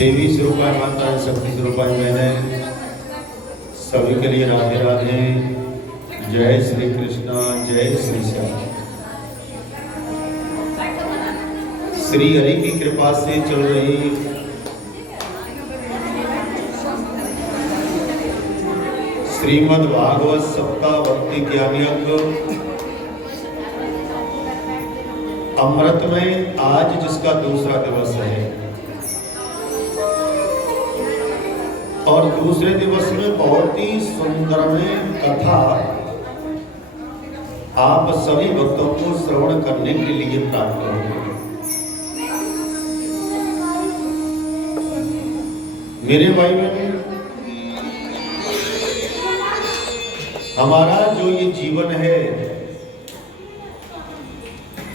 देवी स्वरूपाय माता शक्ति स्वरूपाय मैंने सभी के लिए राधे राधे। जय श्री कृष्णा, जय श्री श्याम। श्री हरि की कृपा से चल रही श्रीमद् भागवत सप्ताह भक्ति ज्ञान यज्ञ अमृत में आज जिसका दूसरा दिवस है और दूसरे दिवस में बहुत ही सुंदर में कथा आप सभी भक्तों को श्रवण करने के लिए प्राप्त होगी। मेरे भाई बहन, हमारा जो ये जीवन है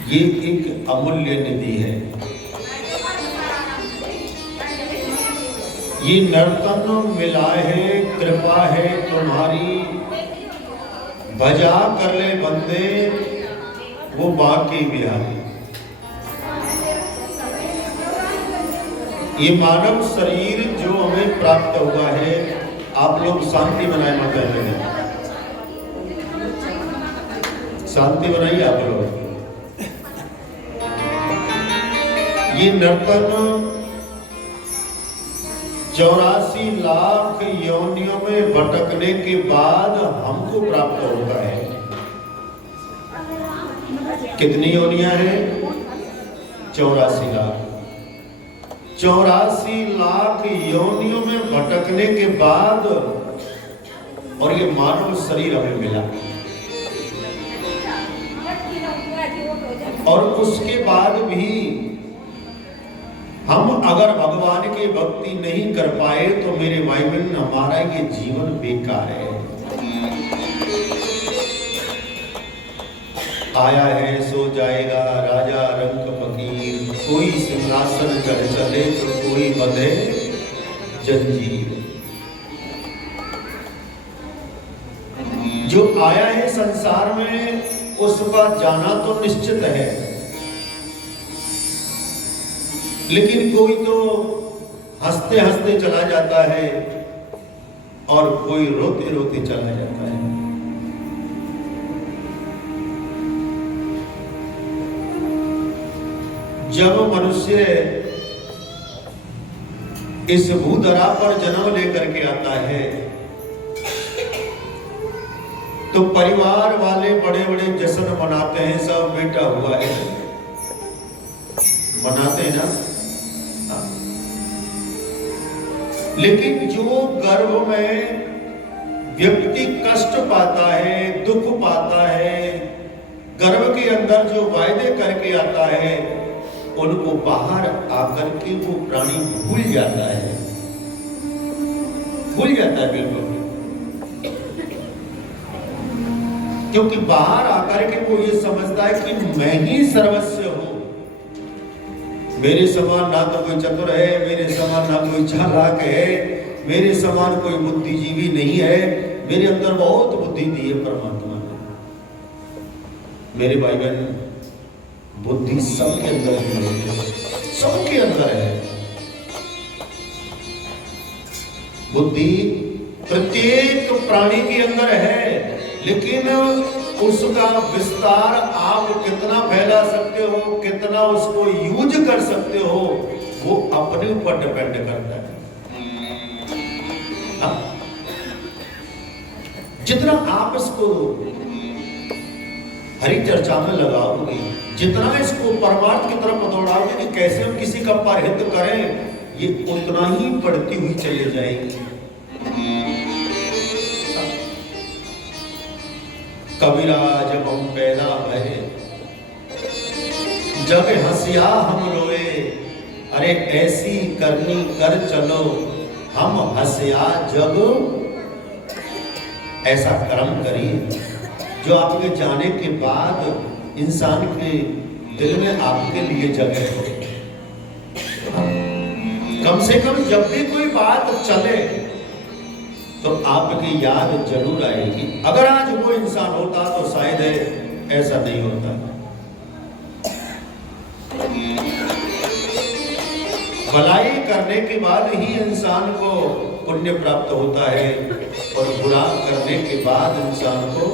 ये एक अमूल्य निधि है। ये नर्तन मिला है, कृपा है तुम्हारी, भजा कर ले बंदे वो बाकी बिहारी। ये मानव शरीर जो हमें प्राप्त हुआ है, आप लोग शांति बनाए मत रहे, शांति बनाइए आप लोग। ये नर्तन 84 लाख योनियों में भटकने के बाद हमको प्राप्त होता है। कितनी योनियां हैं? 84 लाख। 84 लाख योनियों में भटकने के बाद और ये मानव शरीर हमें मिला, और उसके बाद भी हम अगर भगवान की भक्ति नहीं कर पाए तो मेरे भाई बहन हमारा ये जीवन बेकार है। आया है सो जाएगा राजा रंग फकीर, कोई सिंहासन चढ़ चले तो कोई बंधे जंजीर। जो आया है संसार में उसका जाना तो निश्चित है, लेकिन कोई तो हंसते हंसते चला जाता है और कोई रोते रोते चला जाता है। जब मनुष्य इस भूधरा पर जन्म लेकर के आता है तो परिवार वाले बड़े बड़े जश्न मनाते हैं, सब बेटा हुआ है, मनाते हैं ना। लेकिन जो गर्भ में व्यक्ति कष्ट पाता है, दुख पाता है, गर्भ के अंदर जो वायदे करके आता है उनको बाहर आकर के वो प्राणी भूल जाता है, भूल जाता है बिल्कुल। क्योंकि बाहर आकर के वो ये समझता है कि मैं ही सर्वस्व हूं, मेरे समान ना तो कोई चतुर है, मेरे समान ना कोई चालाक है, मेरे समान कोई बुद्धिजीवी नहीं है, मेरे अंदर बहुत बुद्धि दी है परमात्मा ने। मेरे भाई बहन, बुद्धि सबके अंदर है, सबके अंदर है बुद्धि, प्रत्येक प्राणी के अंदर है, लेकिन उसका विस्तार आप कितना फैला सकते हो, कितना उसको यूज कर सकते हो, वो अपने ऊपर डिपेंड करता है। जितना आप इसको हरि चर्चा में लगाओगे, जितना इसको परमार्थ की तरफ दौड़ाओगे कि कैसे हम किसी का परहित करें, ये उतना ही बढ़ती हुई चली जाएगी। कबीरा जब हम पैदा भये, जब हंसिया हम रोए, अरे ऐसी करनी कर चलो हम हंसिया जब, ऐसा कर्म करिए जो आपके जाने के बाद इंसान के दिल में आपके लिए जगह हो। कम से कम जब भी कोई बात चले तो आपकी याद जरूर आएगी। अगर आज वो इंसान होता तो शायद ऐसा नहीं होता। भलाई करने के बाद ही इंसान को पुण्य प्राप्त होता है और बुरा करने के बाद इंसान को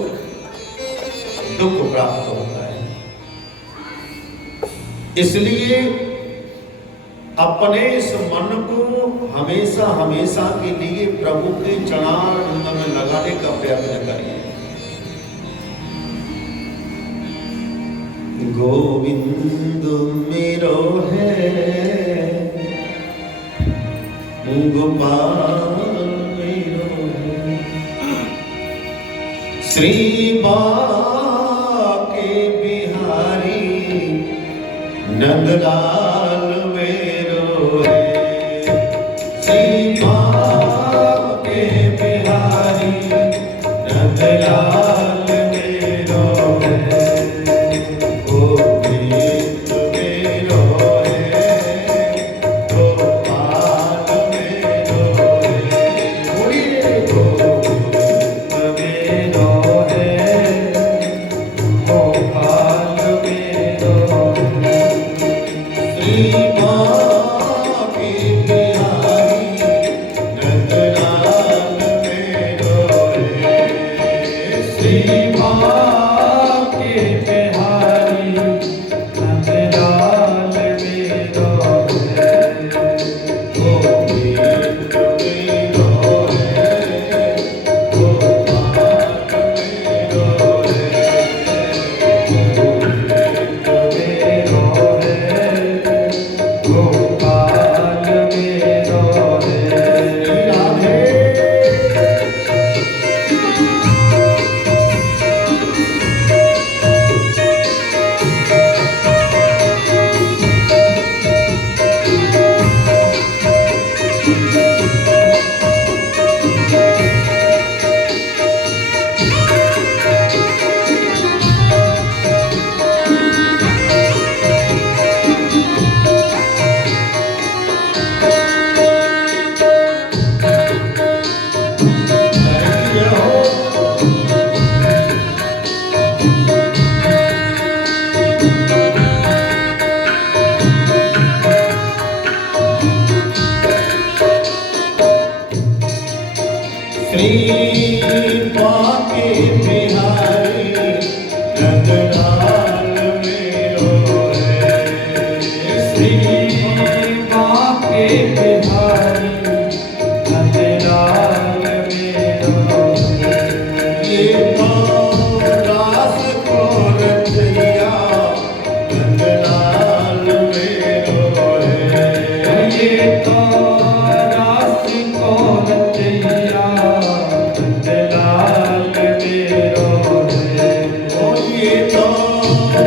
दुख प्राप्त होता है। इसलिए अपने इस मन को हमेशा हमेशा के लिए प्रभु के चरणारविंद में लगाने का प्रयत्न करिए। गोविंद मेरो है, गोपाल मेरो है, श्री बाके बिहारी नंदलाल मेरो है, श्री बाके बिहारी नंदलाल मेरो है।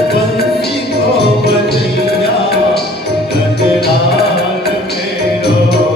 बंसी को बजैया नंदलाल मेरो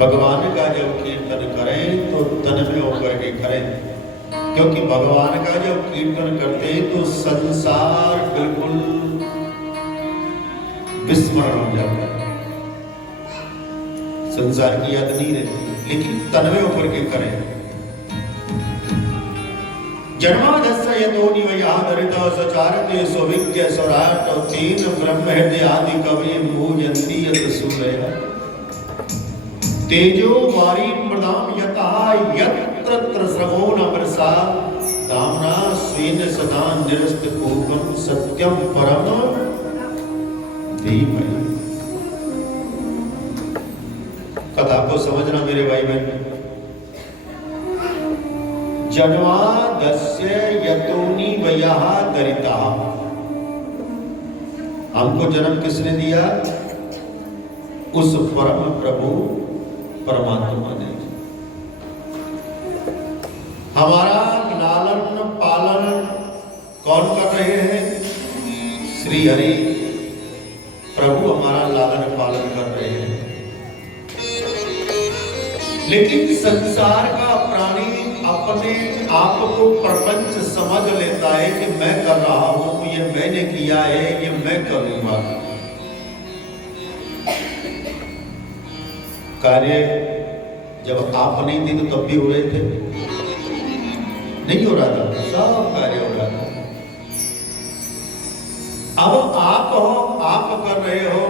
भगवान का जब कीर्तन करें तो तन में होकर के करें, क्योंकि भगवान का जब कीर्तन करते हैं तो संसार बिल्कुल विस्मरण हो जाता है, संसार की याद नहीं रहती, लेकिन तन में होकर के करें। जन्माद्यस्य यतोऽन्वयादरितः सचारते सुविज्ञ स्वराट तेन ब्रह्म हृदय आदि कवि मूयन्ति यत् सूरयः तेजो वारी मृदाम यथा यत्र त्रस्रवो न वर्षा दामना स्वेन सदा निरस्त कोपम सत्यम परम धीमहि। कथा को समझना मेरे भाई बहन। जन्माद्यस्य यतोऽन्वयः दरितः, हमको जन्म किसने दिया? उस परम प्रभु परमात्मा ने। हमारा लालन पालन कौन कर रहे हैं? श्री हरि प्रभु हमारा लालन पालन कर रहे हैं। लेकिन संसार का प्राणी अपने आप को प्रपंच समझ लेता है कि मैं कर रहा हूं, ये मैंने किया है, ये मैं करूंगा। कार्य जब आप नहीं थे तो तब भी हो रहे थे? नहीं हो रहा था, सब कार्य हो रहा था। अब आप हो, आप कर रहे हो,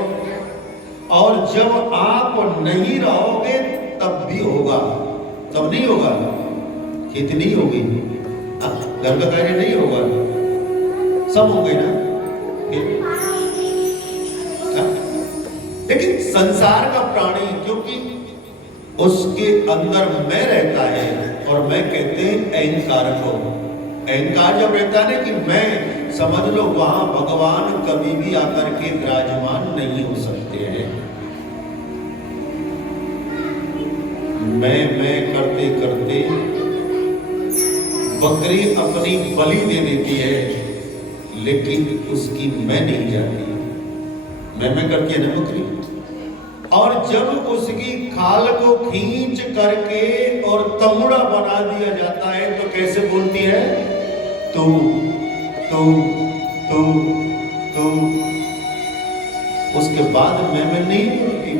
और जब आप नहीं रहोगे तब भी होगा। तब नहीं होगा, खेती नहीं होगी, घर का कार्य नहीं होगा, सब होंगे ना। लेकिन संसार का प्राणी क्योंकि उसके अंदर मैं रहता है, और मैं कहते हैं अहंकार को। अहंकार जब रहता है ना कि मैं, समझ लो वहां भगवान कभी भी आकर के विराजमान नहीं हो सकते हैं। मैं करते करते बकरी अपनी बलि दे देती है, लेकिन उसकी मैं नहीं जाती। मैं करती है ना बकरी, और जब उसकी खाल को खींच करके और तमुड़ा बना दिया जाता है तो कैसे बोलती है? तू तू तू तू। उसके बाद मैं नहीं बोलती,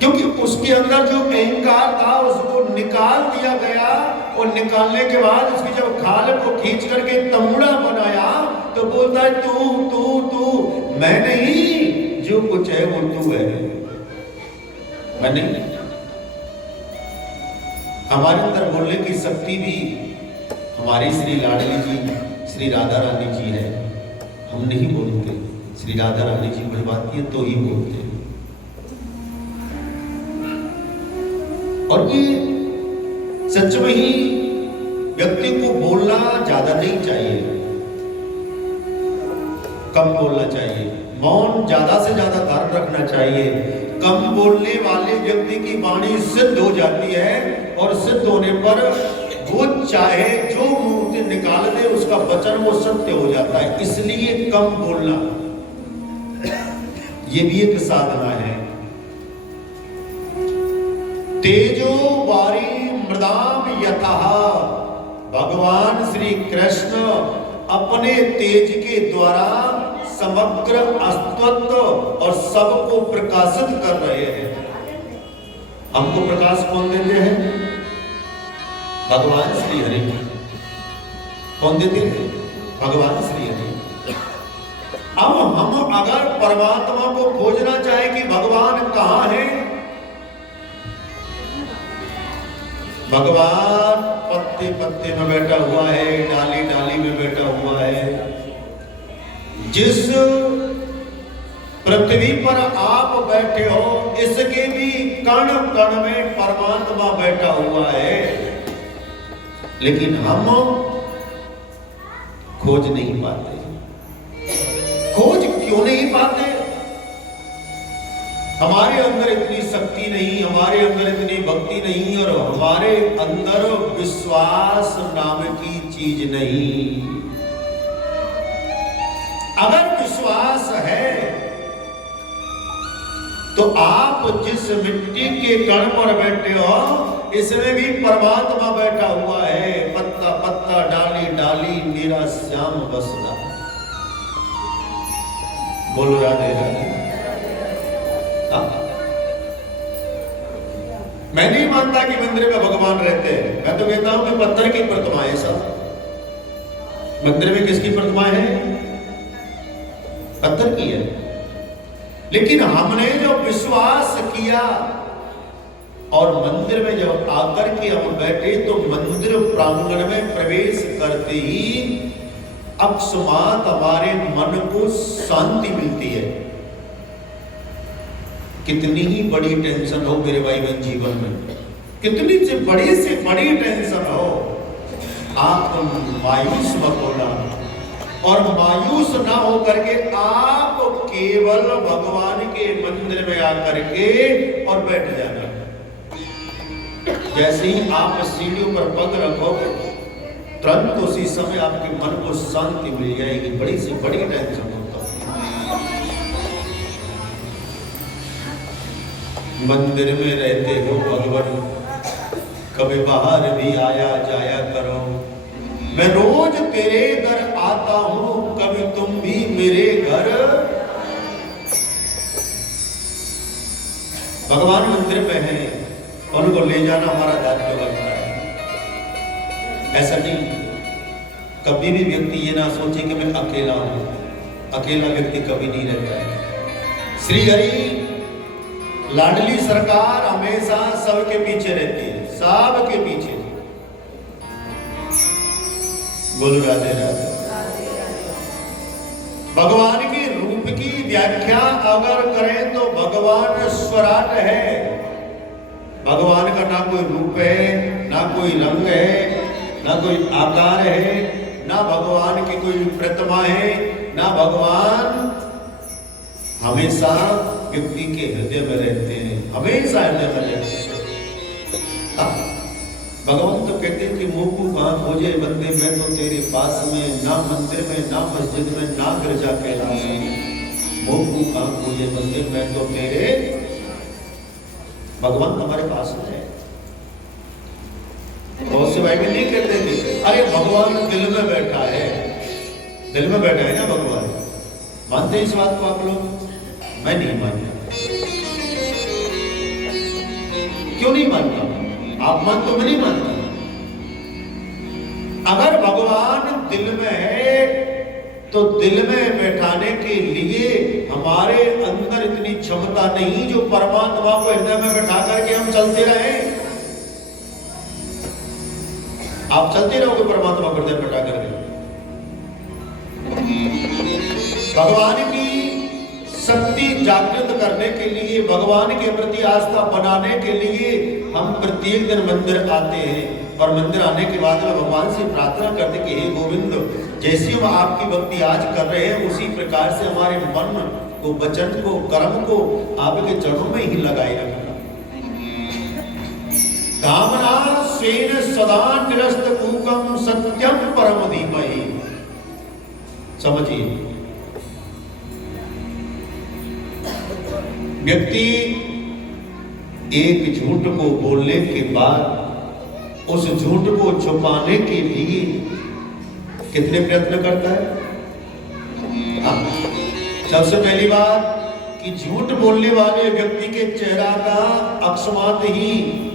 क्योंकि उसके अंदर जो अहंकार था उसको निकाल दिया गया, और निकालने के बाद उसकी जब खाल को खींच करके तमुड़ा बनाया तो बोलता है तू तू तू। मैं नहीं, जो कुछ है वो तू है, मैं नहीं। हमारे अंदर बोलने की शक्ति भी हमारी श्री लाडली जी श्री राधा रानी जी है। हम नहीं बोलते, श्री राधा रानी जी बुलवाती है तो ही बोलते हैं। और ये सच में ही व्यक्ति को बोलना ज्यादा नहीं चाहिए, कम बोलना चाहिए। मौन ज्यादा से ज्यादा धारण रखना चाहिए। कम बोलने वाले व्यक्ति की वाणी सिद्ध हो जाती है, और सिद्ध होने पर वो चाहे जो मुंह से निकाल दे उसका वचन वो सत्य हो जाता है। इसलिए कम बोलना ये भी एक साधना है। तेजो वारी मृदाम यथा, भगवान श्री कृष्ण अपने तेज के द्वारा समग्र अस्तित्व और सबको प्रकाशित कर रहे हैं। हमको प्रकाश कौन देते हैं? भगवान श्री हरि। कौन देते हैं? भगवान श्री हरि। अब हम अगर परमात्मा को खोजना चाहें कि भगवान कहां है, भगवान पत्ते पत्ते में बैठा हुआ है, डाली डाली में बैठा हुआ है। जिस पृथ्वी पर आप बैठे हो, इसके भी कण कण में परमात्मा बैठा हुआ है। लेकिन हम खोज नहीं पाते। खोज क्यों नहीं पाते? हमारे अंदर इतनी शक्ति नहीं, हमारे अंदर इतनी भक्ति नहीं, और हमारे अंदर विश्वास नाम की चीज नहीं। अगर विश्वास है तो आप जिस मिट्टी के कण पर बैठे हो इसमें भी परमात्मा बैठा हुआ है। पत्ता पत्ता डाली डाली मेरा श्याम बसदा। बोलो राधे राधे। मैं नहीं मानता कि मंदिर में भगवान रहते हैं। मैं तो कहता हूं कि पत्थर की प्रतिमा है सब। मंदिर में किसकी प्रतिमा है? पत्थर की है। लेकिन हमने जो विश्वास किया और मंदिर में जब आकर के हम बैठे तो मंदिर प्रांगण में प्रवेश करते ही अकस्मात हमारे मन को शांति मिलती है। कितनी ही बड़ी टेंशन हो मेरे भाई बहन जीवन में, कितनी से बड़ी टेंशन हो, आप मायूस मत होना और मायूस ना हो करके आप केवल भगवान के मंदिर में आकर के और बैठ जाना। जैसे ही आप सीढ़ियों पर पग रखोगे तुरंत उसी समय आपके मन को शांति मिल जाएगी। बड़ी से बड़ी टेंशन होता है। मंदिर में रहते हो भगवान, कभी बाहर भी आया जाया करो। मैं रोज तेरे घर आता हूं, कभी तुम भी मेरे घर। भगवान मंदिर में है, उनको ले जाना हमारा दायित्व बनता है। ऐसा नहीं, कभी भी व्यक्ति ये ना सोचे कि मैं अकेला हूं। अकेला व्यक्ति कभी नहीं रहता है। श्री हरि लाडली सरकार हमेशा सबके पीछे रहती है, सबके पीछे। बोलो राधे राधे। भगवान के रूप की व्याख्या अगर करें तो भगवान स्वराट है। भगवान का ना कोई रूप है, ना कोई रंग है, ना कोई आकार है, ना भगवान की कोई प्रतिमा है, ना भगवान हमेशा व्यक्ति के हृदय में रहते हैं, हमेशा हृदय में रहते हैं। भगवान तो कहते हैं कि मोकू कहाँ खोजे बंदे, मैं तो तेरे पास में, ना मंदिर में, ना मस्जिद में, ना गिरजा कैलाश में। मोकू कहाँ खोजे बंदे, मैं तो तेरे। भगवान हमारे पास में है। बहुत से भाई भी नहीं कहते थे अरे भगवान दिल में बैठा है। दिल में बैठा है ना भगवान? मानते इस बात को आप लोग? मैं नहीं मानता। क्यों नहीं मानता? आप मान तो मैं नहीं मानता। अगर भगवान दिल में है तो दिल में बैठाने के लिए हमारे अंदर इतनी क्षमता नहीं जो परमात्मा को हृदय में बैठा करके हम चलते रहे। आप चलते रहोगे परमात्मा को हृदय में बैठा करके। भगवान की शक्ति जागृत करने के लिए, भगवान के प्रति आस्था बनाने के लिए हम प्रत्येक दिन मंदिर आते हैं और मंदिर आने के बाद में भगवान से प्रार्थना करते कि हे गोविंद, जैसी हम आपकी भक्ति आज कर रहे हैं उसी प्रकार से हमारे मन को, वचन को, कर्म को आपके चरणों में ही लगाए रखना। कामना स्वेन सदा निरस्त कूकम सत्यम परम धीमहि। समझिए, व्यक्ति एक झूठ को बोलने के बाद उस झूठ को छुपाने के लिए कितने प्रयत्न करता है? सबसे पहली बात कि झूठ बोलने वाले व्यक्ति के चेहरा का अकस्मात ही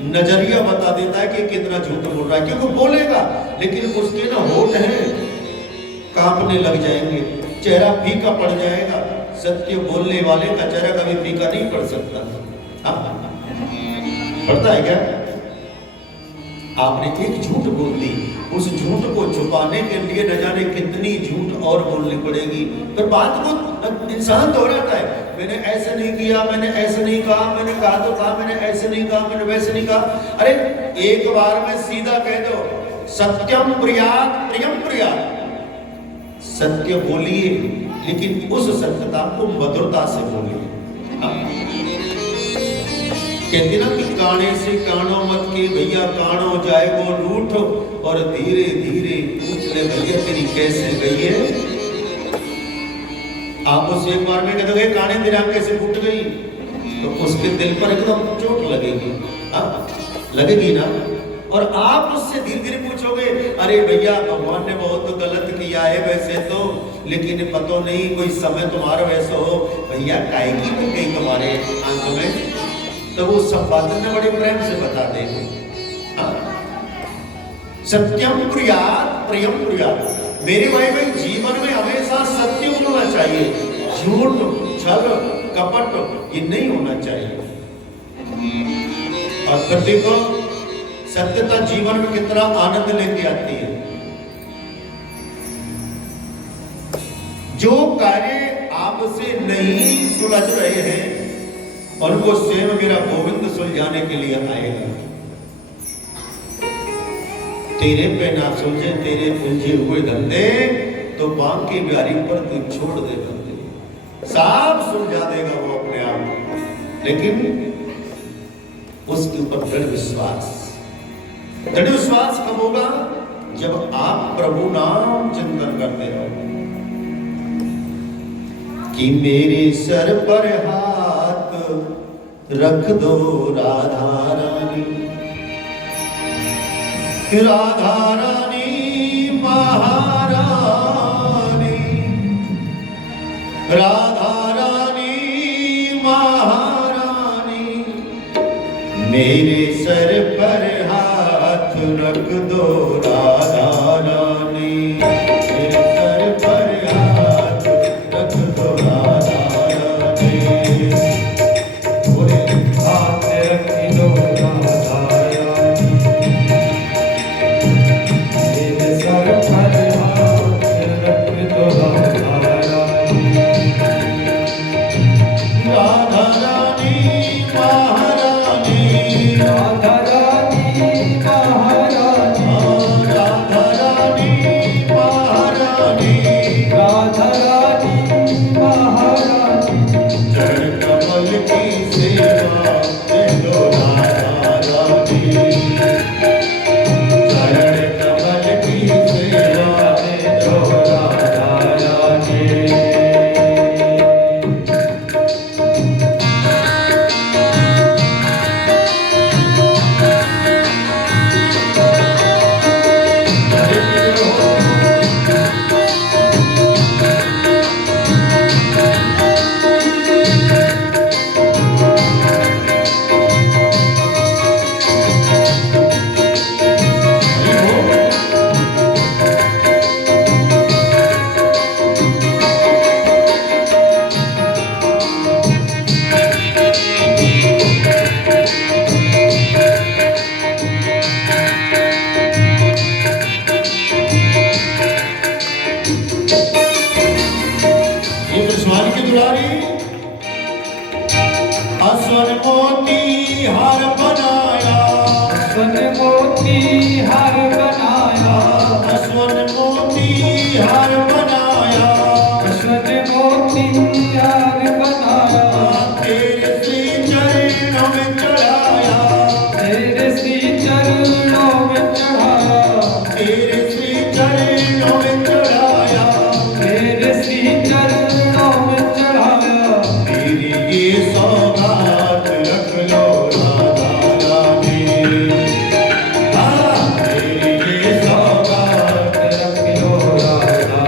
नजरिया बता देता है कि कितना झूठ बोल रहा है, क्योंकि बोलेगा लेकिन उसके ना होठ हैं कांपने लग जाएंगे, चेहरा फीका पड़ जाएगा। सत्य बोलने वाले का चेहरा कभी फीका नहीं पड़ सकता। पड़ता है क्या? आपने एक झूठ बोल दी, उस झूठ को छुपाने के लिए न जाने कितनी झूठ और बोलनी पड़ेगी। फिर बात को इंसान दोहराता है, मैंने ऐसे नहीं किया, मैंने ऐसे नहीं कहा, मैंने कहा तो था, मैंने ऐसे नहीं कहा, मैंने वैसे नहीं कहा। अरे एक बार में सीधा कह दो, सत्यम प्रियात् प्रियम प्रियात्। सत्य बोलिए लेकिन उस सत्यता को मधुरता से बोलिए। कहते ना कि काने से कानो मत के भैया, कानो जाए वो रूठ और धीरे धीरे पूछ ले भैया तेरी कैसे गई है। आप उसे एक बार में कह दोगे काने तेरी आंख कैसे फूट गई, तो उसके दिल पर एकदम चोट लगेगी, लगेगी ना। और आप उससे धीरे धीरे पूछोगे, अरे भैया भगवान ने बहुत गलत किया है वैसे तो, लेकिन पता नहीं कोई समय तुम्हारा वैसा हो, भैया काहे की बन गई तुम्हारे आंख में, तो वो संपादन ने बड़े प्रेम से बता देंगे। सत्यम प्रियात प्रियम प्रियात। मेरे भाई भाई जीवन में हमेशा सत्य होना चाहिए, झूठ छल कपट ये नहीं होना चाहिए। और फिर देखो सत्यता जीवन में कितना आनंद लेके आती है। जो कार्य आपसे नहीं सुलझ रहे हैं उनको स्वयं मेरा गोविंद सुलझाने के लिए आएगा। तेरे पे ना सुलझे तेरे उलझे हुए धंधे, तो बांके बिहारी पर तू छोड़ दे धंधे, सब सुलझा देगा वो अपने आप। लेकिन उसके ऊपर दृढ़ विश्वास। दृढ़ विश्वास कब होगा? जब आप प्रभु नाम चिंतन करते हो कि मेरे सर पर हाथ रख दो राधा रानी, राधा रानी महारानी, राधा रानी महारानी, मेरे सर पर हाथ रख दो राधा रानी, मेरे सर पर हाथ रख दो राधा रानी, पूरे हाथ रख दो राधा रानी, मेरे सर पर हाथ रख दो राधा रानी, राधा रानी महारानी, राधा रानी महारानी, राधा रानी महारानी, राधा रानी महारानी, चरण कमल की सेवा दे दो राधा रानी, चरण कमल की सेवा दे दो राधा रानी। अस्वन मोती हार बनाया, अस्वन मोती हार बनाया, अस्वन मोती हार बनाया, अस्वन मोती हार बनाया, तेरे श्री चरणों में चढ़ाया, तेरे श्री चरणों में चढ़ाया, तेरे श्री चरणों में चढ़ाया, तेरे श्री चरणों में चढ़ाया, तेरी ये सौगात रख लो राधा रानी, तेरी ये सौगात रख लो राधा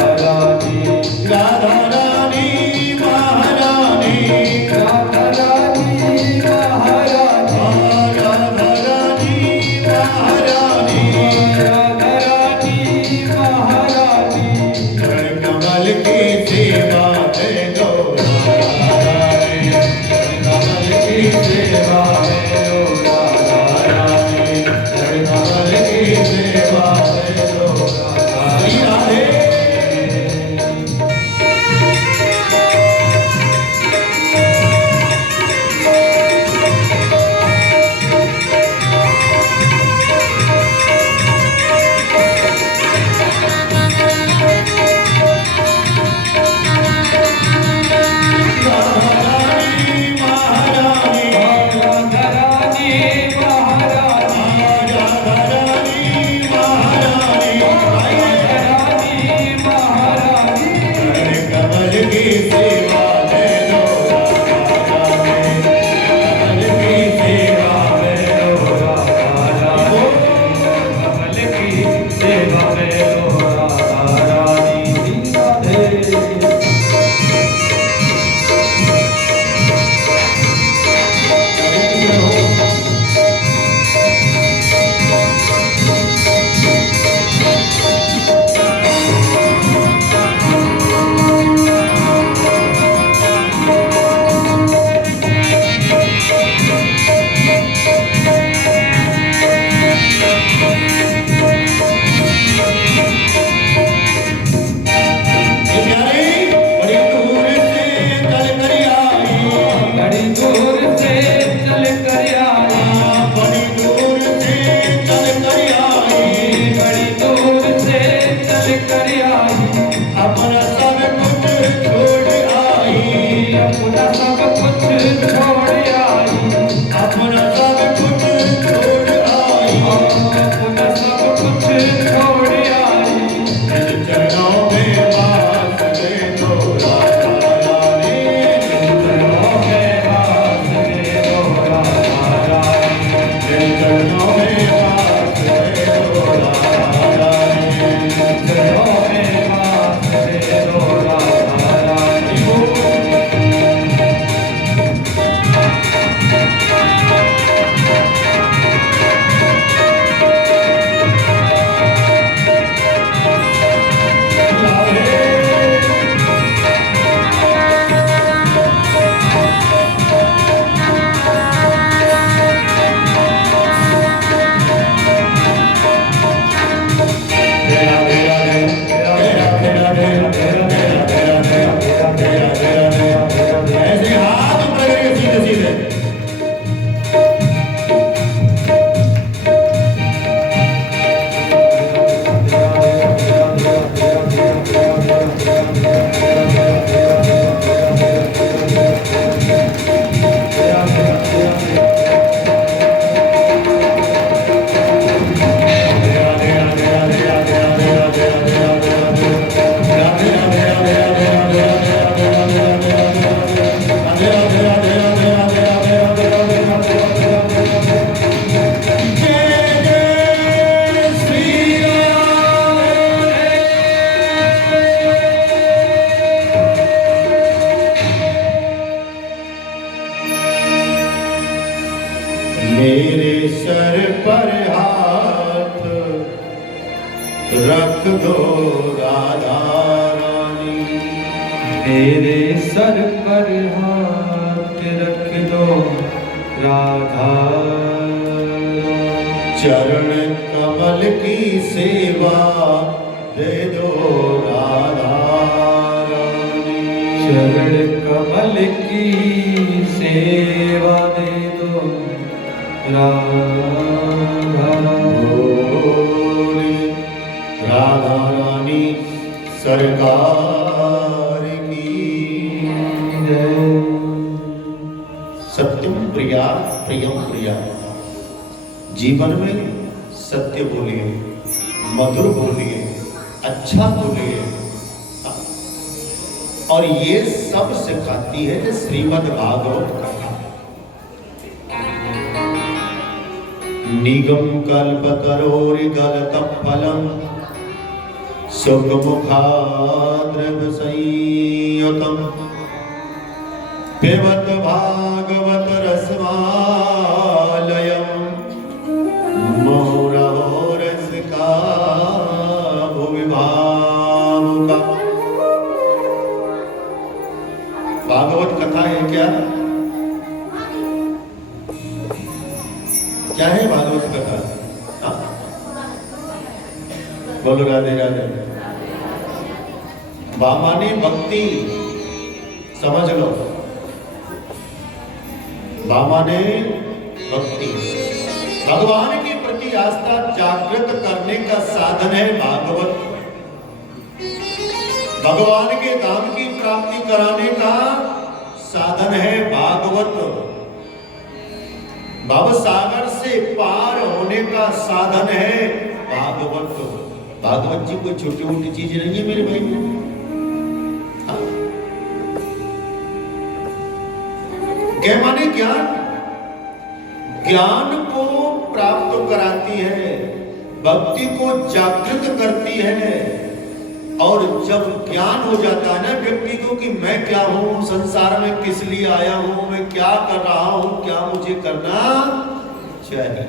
मेरे सर पर हाथ रख दो राधा रानी, मेरे सर पर हाथ रख दो राधा, चरण कमल की सेवा दे दो राधा रानी, चरण कमल की सेवा दे दो राधा। बोले राधा रानी सरकार की जय। सत्यम प्रिया प्रियम प्रिया, जीवन में सत्य बोलिए, मधुर बोलिए, अच्छा बोलिए, और ये सब सिखाती है कि श्रीमद् भागवत कथा। निगम कल्पतरोर्गलितं फलं सुखमुखाद्रवसंयुतं पिबत भागवत रसमालयं मुहुरहो रसिका भुवि भावुका। भागवत कथा है क्या? क्या है भागवत कथा? बोलो राधे राधे। माने भक्ति, समझ लो, माने भक्ति। भगवान के प्रति आस्था जागृत करने का साधन है भागवत। भगवान के धाम की प्राप्ति कराने का साधन है भागवत। भव सागर से पार होने का साधन है भागवत। भागवत जी कोई छोटी मोटी चीज नहीं है मेरे भाई। क्या माने ज्ञान? ज्ञान को प्राप्त कराती है, भक्ति को जागृत करती है। और जब ज्ञान हो जाता है ना व्यक्ति को कि मैं क्या हूं, संसार में किस लिए आया हूं, मैं क्या कर रहा हूं, क्या मुझे करना चाहिए,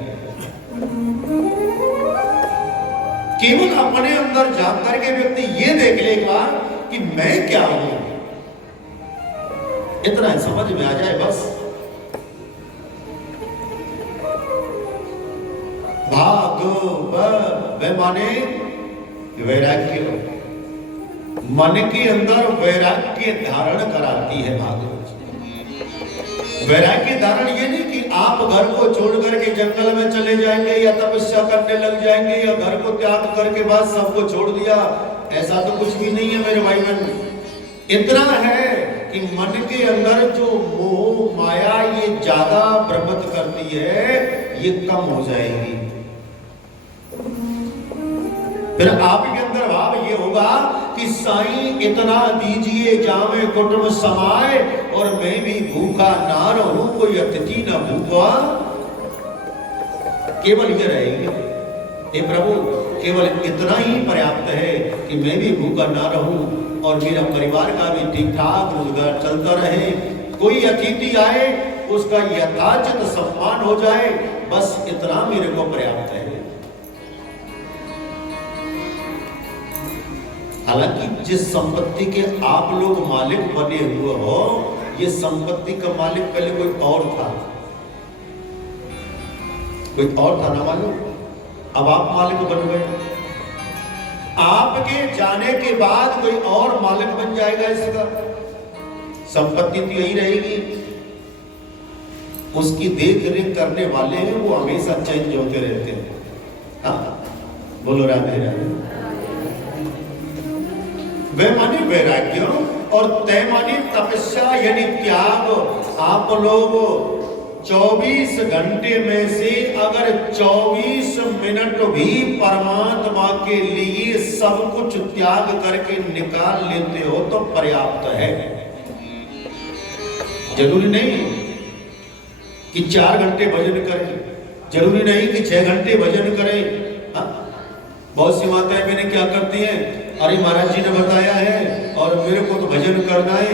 केवल अपने अंदर जाकर के व्यक्ति ये देख लेगा कि मैं क्या हूं, इतना समझ में आ जाए बस। भागवत माने वैराग्य, मन के अंदर वैराग्य धारण कराती है भागवत। वैराग्य धारण ये नहीं कि आप घर को छोड़ करके जंगल में चले जाएंगे या तपस्या करने लग जाएंगे या घर को त्याग करके बाद सबको छोड़ दिया, ऐसा तो कुछ भी नहीं है मेरे भाई बहन। इतना है कि मन के अंदर जो मोह माया ये ज्यादा भ्रमित करती है, ये कम हो जाएगी। फिर आपके अंदर भाव ये होगा कि साईं इतना दीजिए जामे कुटुंब समाए और मैं भी भूखा ना रहूं, कोई अतिथि न भूखा। केवल ये रहेंगे, हे प्रभु केवल इतना ही पर्याप्त है कि मैं भी भूखा ना रहूं और मेरा परिवार का भी ठीक ठाक रोजगार चलता रहे। कोई अतिथि आए उसका यथाचित सम्मान हो जाए, बस इतना मेरे को पर्याप्त है। हालांकि जिस संपत्ति के आप लोग मालिक बने हुए हो, ये संपत्ति का मालिक पहले कोई और था, कोई और था ना मालूम, अब आप मालिक बन गए। आपके जाने के बाद कोई और मालिक बन जाएगा इसका। संपत्ति तो यही रहेगी, उसकी देख रेख करने वाले हैं वो हमेशा चेंज होते रहते हैं। हाँ बोलो राधे राधे। वे माने वैराग्य और तय माने तपस्या यानी त्याग। आप लोग 24 घंटे में से अगर 24 मिनट भी परमात्मा के लिए सब कुछ त्याग करके निकाल लेते हो तो पर्याप्त है। जरूरी नहीं कि 4 घंटे भजन करें, जरूरी नहीं कि 6 घंटे भजन करें। बहुत सी माताएं मैंने क्या करती हैं, अरे महाराज जी ने बताया है और मेरे को तो भजन करना है,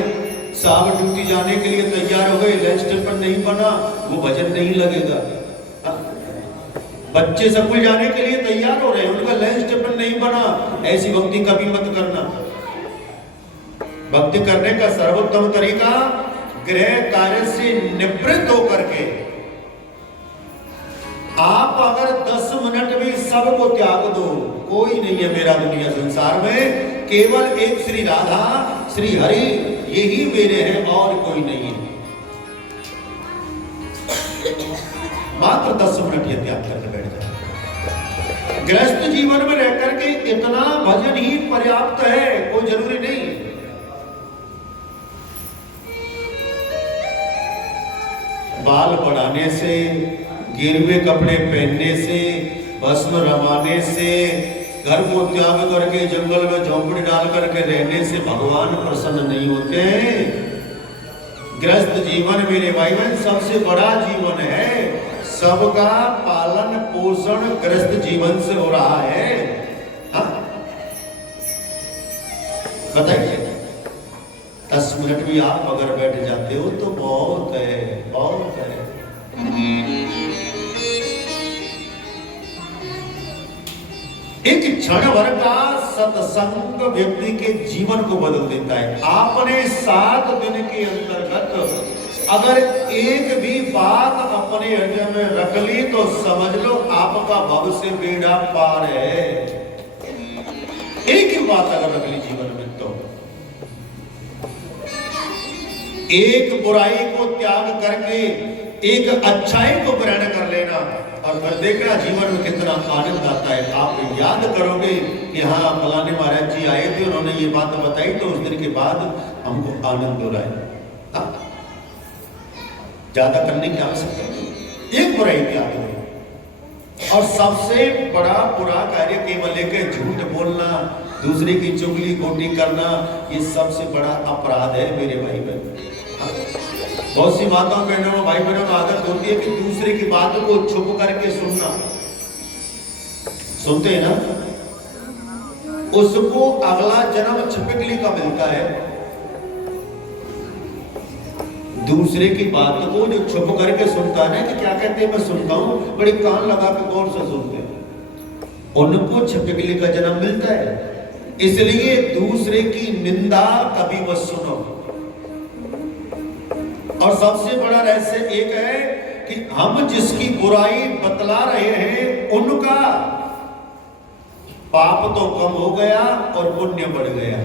साहब ड्यूटी जाने के लिए तैयार हो गए, लंच टेबल नहीं बना, वो भजन नहीं लगेगा। बच्चे स्कूल जाने के लिए तैयार हो रहे हैं, उनका लंच टिफिन नहीं बना, ऐसी भक्ति कभी मत करना। भक्ति करने का सर्वोत्तम तरीका गृह कार्य से निवृत्त होकर के आप अगर 10 मिनट में सबको त्याग दो, कोई नहीं है मेरा दुनिया संसार में, केवल एक श्री राधा श्री हरि यही मेरे हैं और कोई नहीं है। मात्र 10 मिनट ये त्याग करके बैठ जाए। गृहस्थ जीवन में रहकर के इतना भजन ही पर्याप्त है, कोई जरूरी नहीं। बाल बढ़ाने से, गिरवे कपड़े पहनने से, भस्म रमाने से, घर को त्याग करके जंगल में झोंपड़ी डाल करके रहने से भगवान प्रसन्न नहीं होते हैं। गृहस्थ जीवन मेरे भाई बहन सबसे बड़ा जीवन है, सबका पालन पोषण गृहस्थ जीवन से हो रहा है। हाँ? बताइए, 10 मिनट भी आप अगर बैठ जाते हो तो बहुत है, बहुत है। एक क्षण भर का सत्संग व्यक्ति के जीवन को बदल देता है। आपने 7 दिन के अंतर्गत अगर एक भी बात अपने हृदय में रख ली तो समझ लो आपका भव से बेड़ा पार है। एक ही बात अगर रख ली जीवन में तो एक बुराई को त्याग करके एक अच्छाई को ग्रहण कर लेना और फिर देखना जीवन में कितना आनंद आता है। आप याद करोगे कि हाँ फलाने महाराज जी आए थे, उन्होंने ये बात बताई तो उस दिन के बाद हमको आनंद हो रहा है। ज्यादा करने की आवश्यकता नहीं, एक बुराई त्याग दो। और सबसे बड़ा बुरा कार्य केवल एक झूठ बोलना, दूसरे की चुगली गोटी करना, ये सबसे बड़ा अपराध है मेरे भाई बहन। बहुत सी माताओं बहनों भाई बहनों को आदत होती है कि दूसरे की बात को छुप करके सुनना। सुनते हैं ना, उसको अगला जन्म छिपकली का मिलता है। दूसरे की बात को जो छुप करके सुनता है ना, कि क्या कहते हैं मैं सुनता हूं, बड़ी कान लगा के गौर से सुनते हैं, उनको छिपकली का जन्म मिलता है। इसलिए दूसरे की निंदा कभी मत सुनो। और सबसे बड़ा रहस्य एक है कि हम जिसकी बुराई बतला रहे हैं उनका पाप तो कम हो गया और पुण्य बढ़ गया।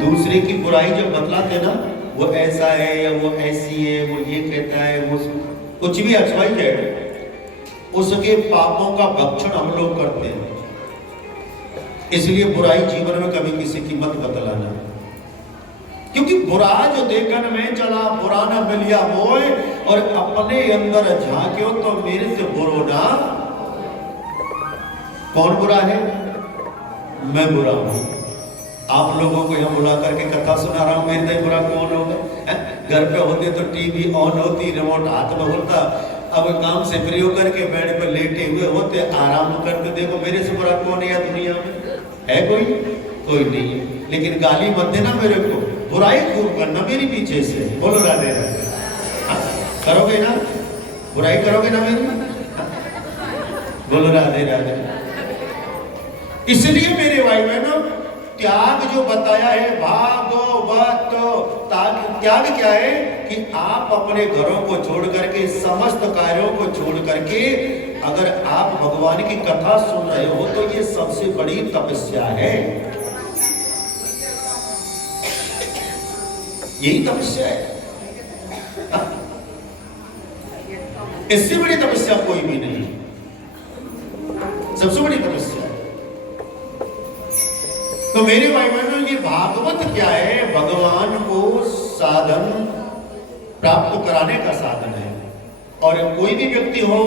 दूसरे की बुराई जब बतलाते ना, वो ऐसा है या वो ऐसी है, वो ये कहता है, वो कुछ भी अच्छाई है, उसके पापों का भक्षण हम लोग करते हैं। इसलिए बुराई जीवन में कभी किसी की मत बतलाना, क्योंकि बुरा जो देखन में चला बुरा न मिलिया मोय, और अपने अंदर झांक्यो तो मेरे से बुरो ना। कौन बुरा है? मैं बुरा हूं। आप लोगों को यहां बुला करके कथा सुना रहा हूं, मेरे से बुरा कौन होगा? घर पे होते तो टीवी ऑन होती, रिमोट हाथ में होता, अब काम से फ्री होकर के बेड पर लेटे हुए होते, आराम करते, देखो मेरे से बुरा कौन है दुनिया में? है कोई नहीं है। लेकिन गाली मत देना मेरे को, बुराई खूब करना मेरी पीछे से। बोलो राधे राधे। करोगे ना? बुराई करोगे ना मेरी? बोलो राधे राधे। इसलिए मेरे भाई बहनों, त्याग जो बताया है भागवत, त्याग क्या है कि आप अपने घरों को छोड़ करके, समस्त कार्यों को छोड़ करके अगर आप भगवान की कथा सुन रहे हो तो ये सबसे बड़ी तपस्या है। यही तपस्या है। इससे बड़ी तपस्या कोई भी नहीं, सबसे बड़ी तपस्या है। तो मेरे भाई बहनों, ये भागवत क्या है? भगवान को साधन प्राप्त कराने का साधन है। और कोई भी व्यक्ति हो,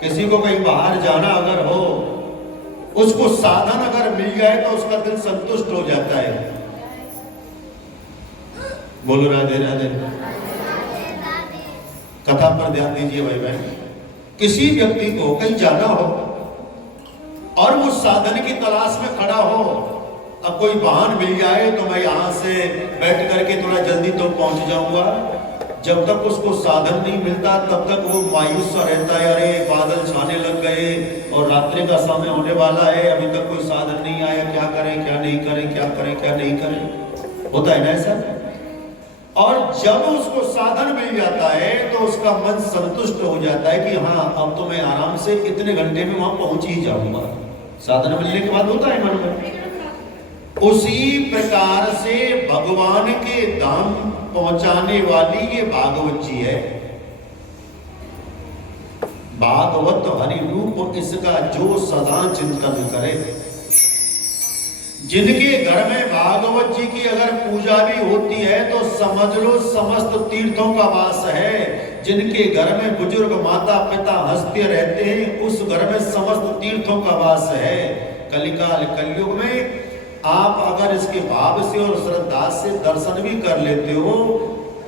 किसी को कहीं बाहर जाना अगर हो, उसको साधन अगर मिल जाए तो उसका दिल संतुष्ट हो जाता है। बोलो राधे राधे। कथा पर ध्यान दीजिए भाई बहन। किसी व्यक्ति को कहीं जाना हो और वो साधन की तलाश में खड़ा हो, अब कोई वाहन मिल जाए तो मैं यहां से बैठ करके थोड़ा जल्दी तो पहुंच जाऊंगा, जब तक उसको साधन नहीं मिलता तब तक वो मायूस सा रहता है, अरे बादल छाने लग गए और रात्रि का समय होने वाला है, अभी तक कोई साधन नहीं आया, क्या करें क्या नहीं करें, क्या करें क्या नहीं करें, होता है ना ऐसा। और जब उसको साधन मिल जाता है तो उसका मन संतुष्ट हो जाता है कि हाँ अब तो मैं आराम से इतने घंटे में वहां पहुंच ही जाऊंगा। साधन मिलने के बाद होता है मन में। उसी प्रकार से भगवान के धाम पहुंचाने वाली ये भागवत जी है। भागवत हरि रूप इसका जो सदा चिंतन करे। जिनके घर में भागवत जी की अगर पूजा भी होती है तो समझ लो समस्त तीर्थों का वास है। जिनके घर में बुजुर्ग माता पिता हंसते रहते हैं उस घर में समस्त तीर्थों का वास है। कलिकाल कलयुग में आप अगर इसके भाव से और श्रद्धा से दर्शन भी कर लेते हो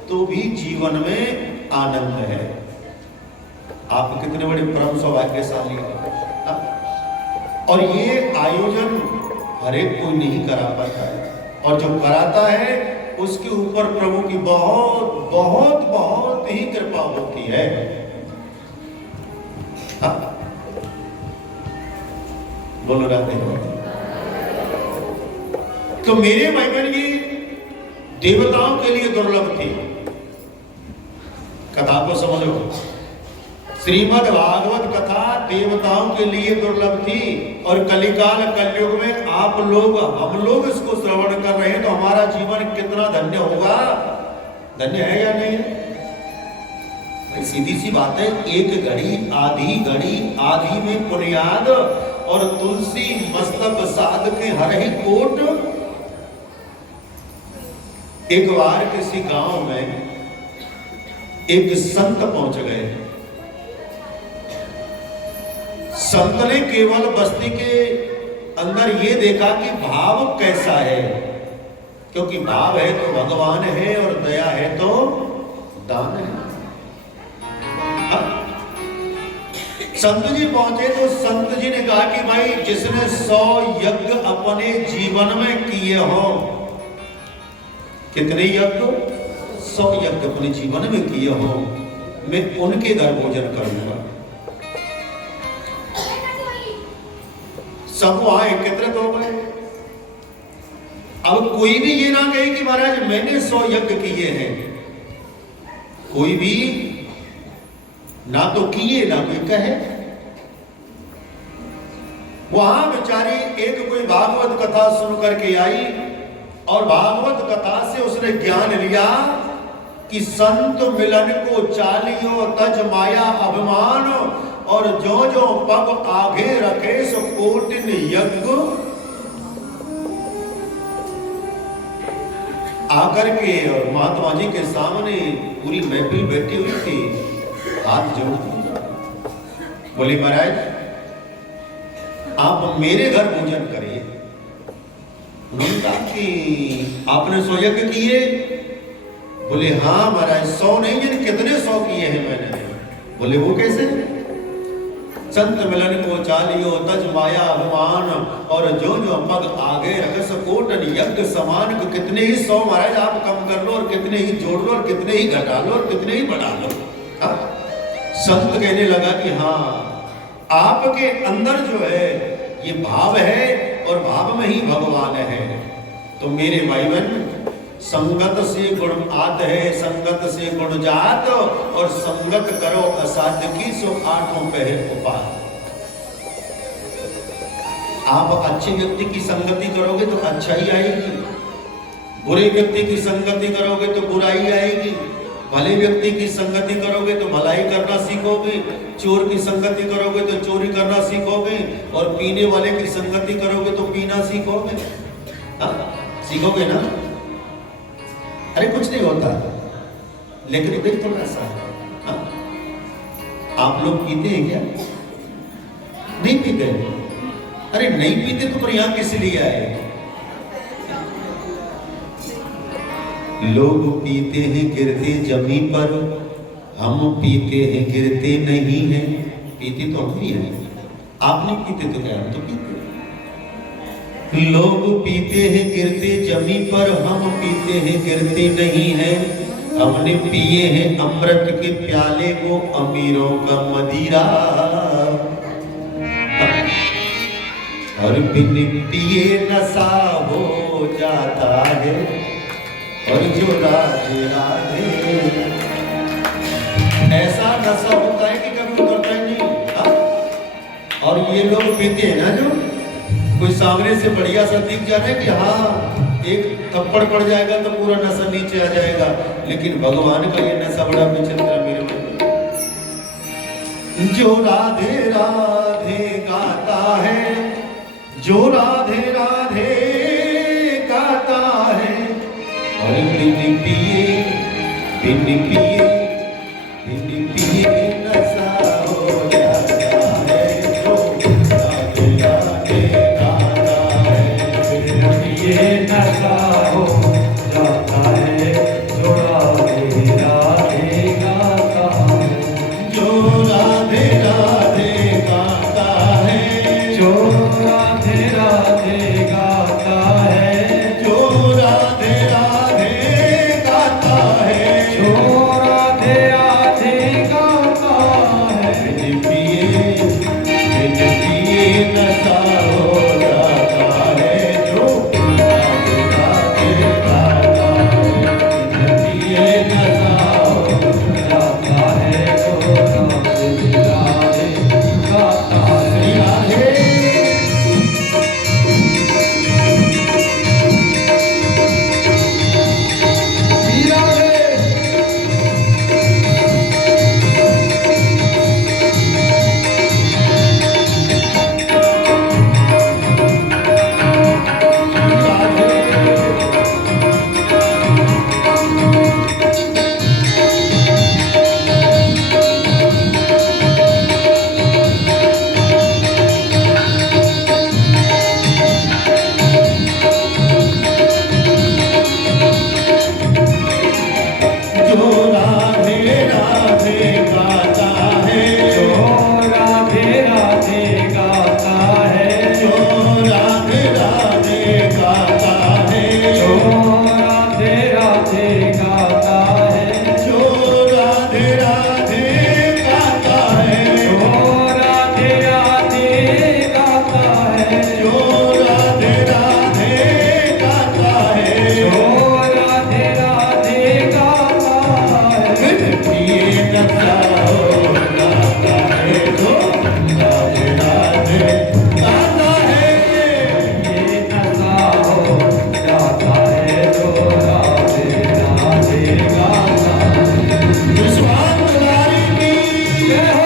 तो भी जीवन में आनंद है। आप कितने बड़े परम सौभाग्यशाली हो। और ये आयोजन हर एक कोई नहीं करा पाता है, और जो कराता है उसके ऊपर प्रभु की बहुत बहुत बहुत ही कृपा होती है। बोलो राधे। तो मेरे भाई जी देवताओं के लिए दुर्लभ थी। कथा को समझो, श्रीमद् भागवत कथा देवताओं के लिए दुर्लभ थी और कलिकाल कलयुग में आप लोग हम लोग इसको श्रवण कर रहे हैं तो हमारा जीवन कितना धन्य होगा। धन्य है या नहीं? सीधी सी बात है। एक घड़ी आधी में पुनियाद और तुलसी मस्तक साध के हर ही कोट। एक बार किसी गांव में एक संत पहुंच गए। संत ने केवल बस्ती के अंदर ये देखा कि भाव कैसा है, क्योंकि भाव है तो भगवान है और दया है तो दान है। संत जी पहुंचे तो संत जी ने कहा कि भाई जिसने 100 यज्ञ अपने जीवन में किए हो, कितने यज्ञ? 100 यज्ञ अपने जीवन में किए हो, मैं उनके घर भोजन करूंगा। सब वहां एकत्रित हो गए। अब कोई भी ये ना कहे कि महाराज मैंने 100 यज्ञ किए हैं। कोई भी ना तो किए ना कोई कहे। वहां बेचारी एक कोई भागवत कथा सुन करके आई और भागवत कथा से उसने ज्ञान लिया कि संत मिलन को चालियो तज माया अभिमान और जो जो पग आगे रखे सो कोटिन यज्ञ। आकर के और महात्मा जी के सामने पूरी महफिल बैठी हुई थी, हाथ जोड़ती बोली महाराज आप मेरे घर भोजन करिए। उन्होंने कहा कि आपने 100 यज्ञ किए? बोले हाँ महाराज 100 नहीं है, कितने 100 किए हैं मैंने। बोले वो कैसे? संत मिलन को चालियो तज माया अभिमान और जो जो पग आगे रखे कोटन यज्ञ समान। को कितने ही 100 महाराज आप कम कर लो और कितने ही जोड़ लो और कितने ही घटा लो और कितने ही बढ़ा लो। संत कहने लगा कि हाँ आपके अंदर जो है ये भाव है और भाव में ही भगवान है। तो मेरे भाई बहन संगत से गुण आत है, संगत से गुण जात और संगत करो असाध्य की सो आठों पे है उपाय। आप अच्छे व्यक्ति की संगति करोगे तो अच्छा ही आएगी, बुरे व्यक्ति की संगति करोगे तो बुराई आएगी, भले व्यक्ति की संगति करोगे तो भलाई करना सीखोगे, चोर की संगति करोगे तो चोरी करना सीखोगे और पीने वाले की संगति करोगे तो पीना सीखोगे। सीखोगे ना? अरे कुछ नहीं होता, लेकिन देख थोड़ा सा आप लोग पीते हैं क्या? नहीं पीते? अरे नहीं पीते तो पर यहां किस लिए आए? लोग पीते हैं गिरते जमी पर, हम पीते हैं गिरते नहीं हैं। पीते तो हम भी हैं, आप नहीं पीते तो क्या हम तो पीते। लोग पीते हैं गिरते जमी पर, हम पीते हैं गिरते नहीं हैं। हमने पिए हैं अमृत के प्याले, वो अमीरों का मदिरा। और बिन पिए नशा हो जाता है, और जो राधे राधे, ऐसा नशा होता है कि कभी उतरता ही नहीं। हाँ? और ये लोग पीते हैं ना, जो कोई सामने से बढ़िया सा दिख जा रहा है कि हाँ एक थप्पड़ पड़ जाएगा तो पूरा नशा नीचे आ जाएगा, लेकिन भगवान का ये नशा बड़ा विचित्र है मेरे मन में। जो राधे राधे गाता है, जो राधे राधे गाता है, और बिन पिए बिन पिए बिन पिए नशा हो जाता है, जो राधे राधे गाता है। बिन पिए नशा हो जाता है, जो राधे राधे गाता है। जो राधे राधे गाता है, जो राधे राधे गाता है, जो राधे राधे गाता है, जो राधे राधे गाता है। बिन पिए नशा हो जाता है, जो राधे राधे गाता है। बिन पिए नशा हो जाता है, जो राधे राधे गाता है। राधे। जो राधे राधे गाता है, जो राधे राधे गाता है, जो राधे राधे गाता है, जो राधे राधे गाता है, जो राधे राधे गाता है, जो राधे राधे गाता है, जो राधे राधे गाता है, जो राधे राधे गाता है। बिन पिए नशा हो जाता है, जो राधे राधे गाता है। ये नशा हो जाता है, जो राधे राधे गाता है। विश्वास दुलारी की जय हो।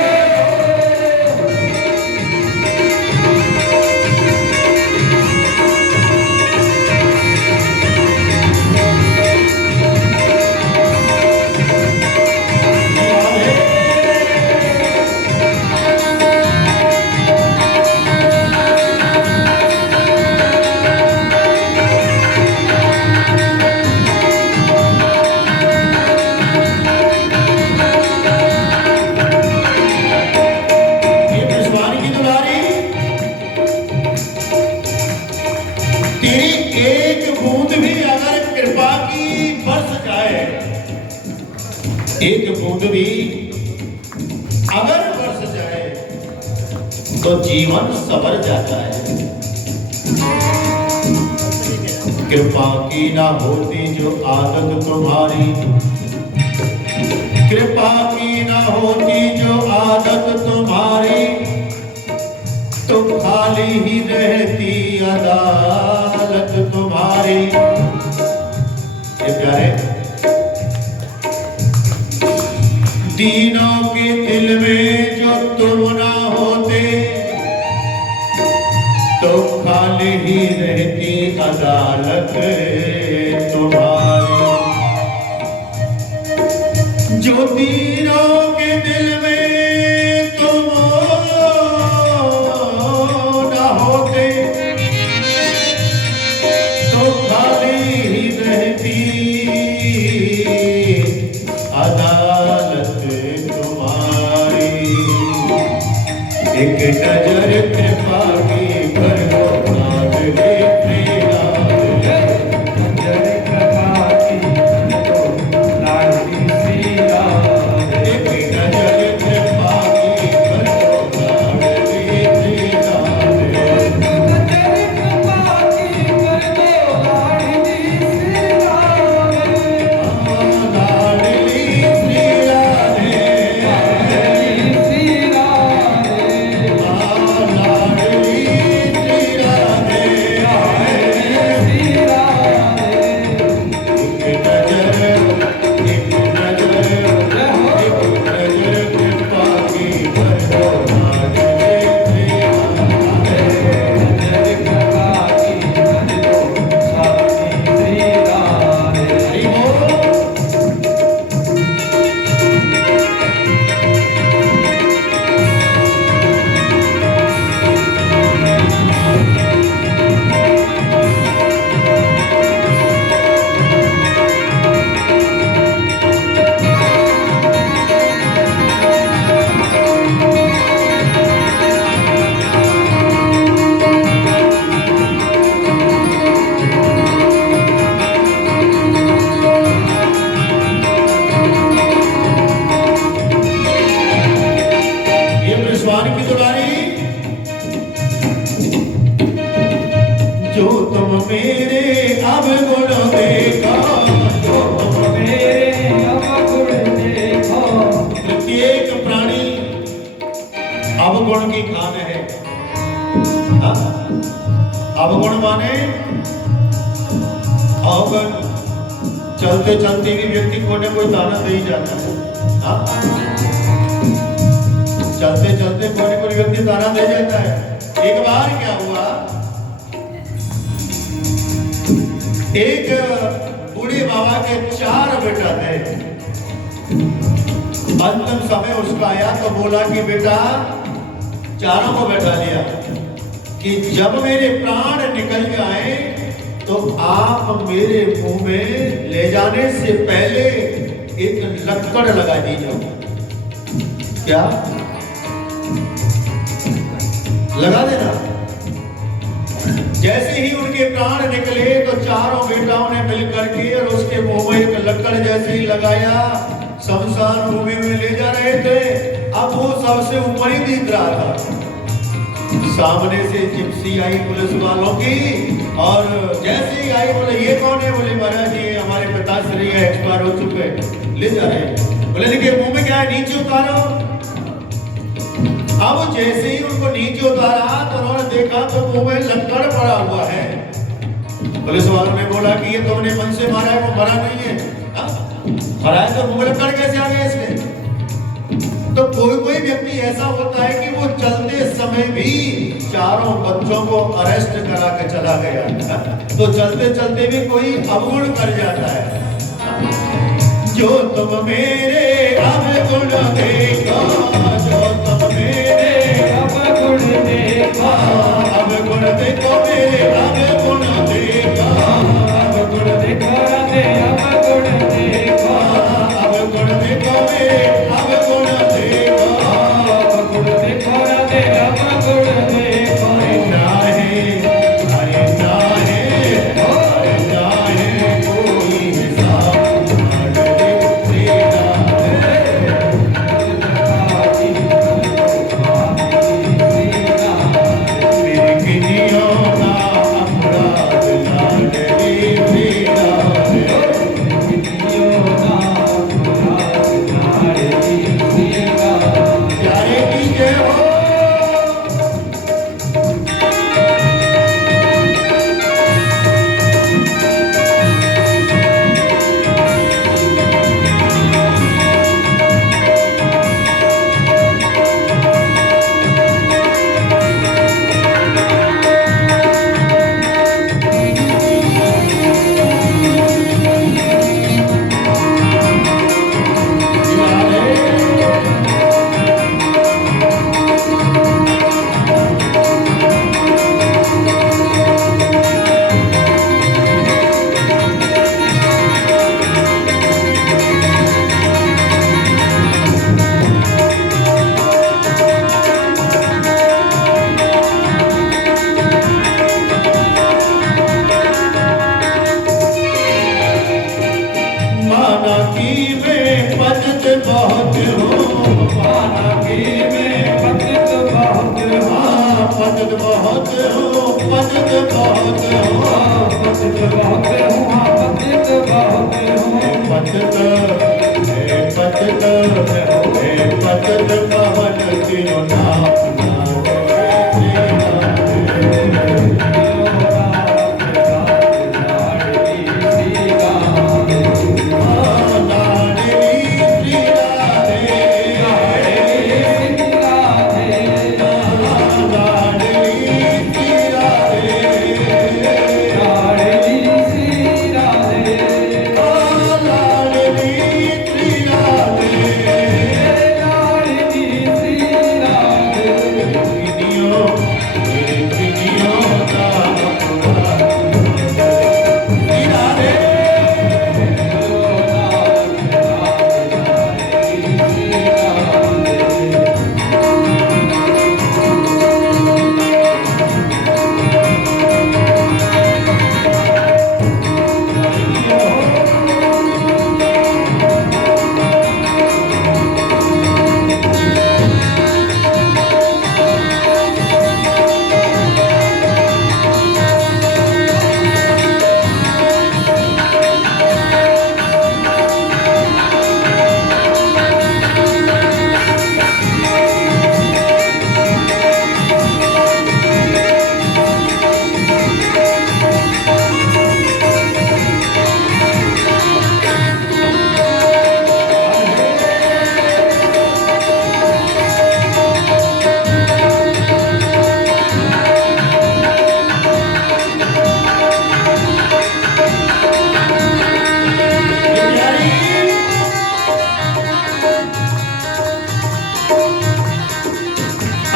ये विश्वास की दुलारी, तेरी एक बूंद भी अगर कृपा की बरस जाए, एक बूंद भी अगर बरस जाए, तो जीवन संवर जाता है। कृपा की ना होती जो आदत तुम्हारी, कृपा की ना होती जो आदत तुम्हारी, तो खाली ही रहती अदालत तुम्हारी। ये प्यारे, दीनों के दिल में जो तुम ना होते, तो खाली ही रहती अदालत तुम्हारी। जो दीनों के दिल में तुम ना होते, तो खाली ही रहती अदालत तुम्हारी। एक नजर कृपा की कर दो नाथ हे प्रियनाथ। जय कृपा की तो लाल अवगुण की खान है। हाँ? अवगुण माने अवगुण, चलते चलते भी व्यक्ति को न कोई ताना दे ही जाता है। हाँ? चलते चलते कोई व्यक्ति ताना दे जाता है। एक बार क्या हुआ, एक बूढ़े बाबा के 4 बेटा थे। अंतिम समय उसका आया तो बोला कि बेटा, चारों को बैठा लिया कि जब मेरे प्राण निकल जाए तो आप मेरे मुंह में ले जाने से पहले एक लक्कड़ लगा दीजिए। क्या लगा देना? जैसे ही उनके प्राण निकले तो चारों बेटाओं ने मिलकर के और उसके मुंह में एक लक्कड़ जैसे ही लगाया, शमशान भूमि में ले जा रहे थे। अब वो सबसे ऊपर ही दिख रहा था। सामने से जिप्सी आई पुलिस वालों की, और जैसे ही आई बोले ये कौन है? बोले महाराज ये हमारे पिताश्री है, एक्सपायर हो चुके, ले जा रहे। बोले देखिए मुंह में क्या है, नीचे उतारो। अब जैसे ही उनको नीचे उतारा तो उन्होंने देखा तो मुंह में लक्कड़ पड़ा हुआ है। पुलिस वालों ने बोला कि ये तुमने मन से मारा है, वो मरा नहीं है। मरा है तो मुंह में लक्कड़ कैसे आ गया इसके? तो कोई व्यक्ति ऐसा होता है कि वो चलते समय भी चारों बच्चों को अरेस्ट करा के चला गया। तो चलते चलते भी कोई अवगुण कर जाता है। जो तुम मेरे अवगुण देखो, जो तुम मेरे अवगुण देखो, अवगुण देखो मेरे अवगुण देखो, अवगुण देखो रे अवगुण देखो, अवगुण देखो मेरे अवगुण देखो, अवगुण देखो रे अवगुण देखो। अरे नाहे कोई हिसाब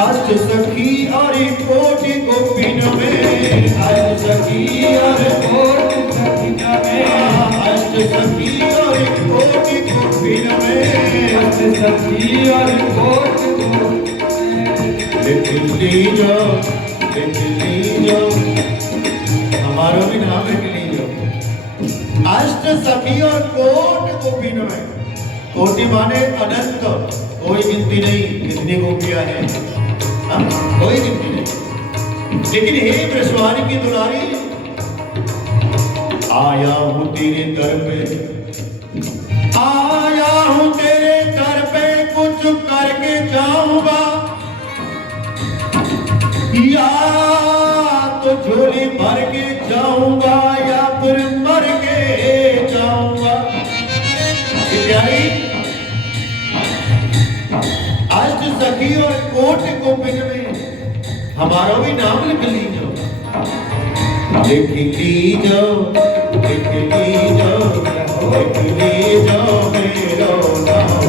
अष्ट सखी और कोटि गोपिन में, अष्ट सखी और कोटि सखिया में, अष्ट सखी और कोटि गोपिन में, अष्ट सखी और कोटि लिख लीजो, लिख लीजो, हमारा भी नाम लिख लीजो। अष्ट सखी और कोटि गोपिन में, कोटि माने अनंत, कोई गिनती नहीं कितनी गोपियां हैं, कोई गिनती नहीं। लेकिन हे वृषवाणी की दुलारी, आया हूं तेरे दर पे, आया हूं तेरे दर पे, कुछ करके जाऊंगा, या तो झोली भर के जाऊंगा या फिर मर के जाऊंगा। प्यारी अष्ट सखी और कोटि गोपिन में हमारा भी नाम लिख लीजो, लिख लीजो, लिख लीजो, लिख लीजो मेरो नाम।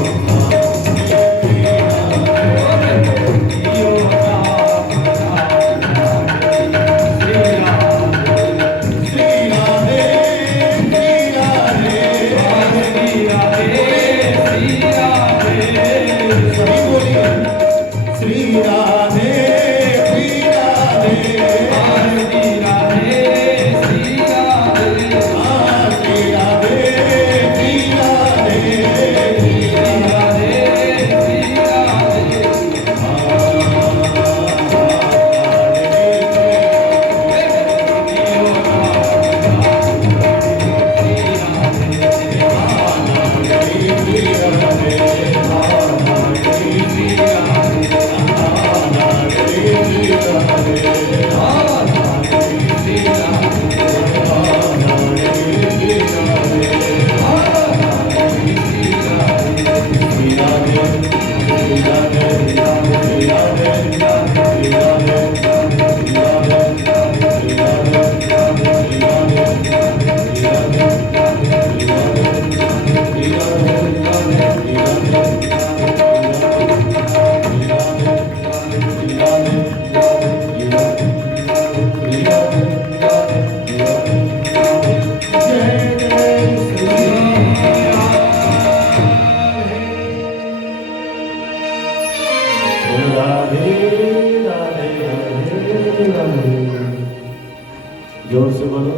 जोर से बोलो,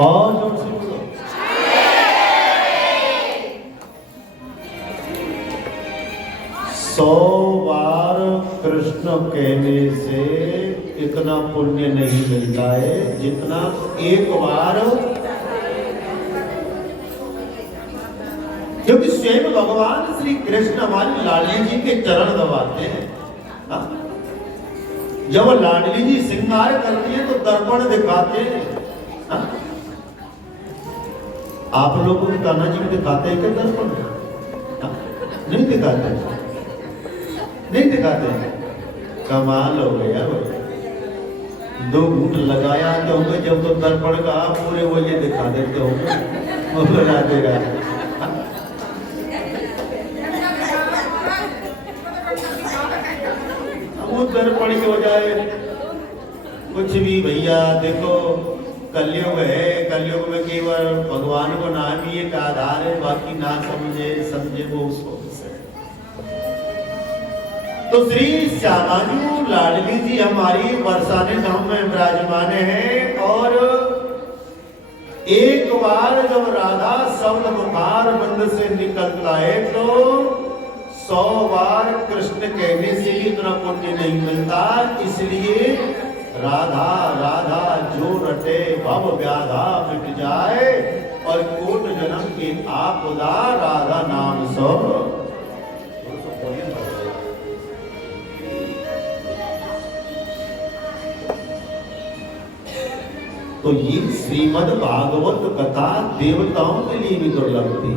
और जोर से बोलो। सौ बार कृष्ण कहने से इतना पुण्य नहीं मिलता है जितना एक बार, क्योंकि स्वयं भगवान श्री कृष्ण हमारी लाडली जी के चरण दबाते हैं। जब लाडली जी श्रृंगार करती है तो दर्पण दिखाते हैं। आप लोगों को कान्हा जी को दिखाते हैं क्या दर्पण? नहीं दिखाते, नहीं दिखाते। कमाल हो गया भाई, दो घूंट लगाया तो होंगे जब तो दर्पण का पूरे वो ये दिखा देते होंगे, वो बना देगा। दर्पण के बजाय कुछ भी भैया देखो, कलयुग है, कलयुग में केवल भगवान को नाम ही एक आधार है, बाकी ना समझे समझे वो उसको। तो श्री श्यामाजू लाडली जी हमारी बरसाने धाम में विराजमान है, और एक बार जब राधा शब्द मुखार बंद से निकलता है तो 100 बार कृष्ण कहने से ही इतना पुण्य नहीं मिलता। इसलिए राधा राधा जो रटे भव व्याधा मिट जाए, और कोट जन्म की आपदा राधा नाम सो। तो ये श्रीमद् भागवत कथा देवताओं के लिए भी दुर्लभ थी।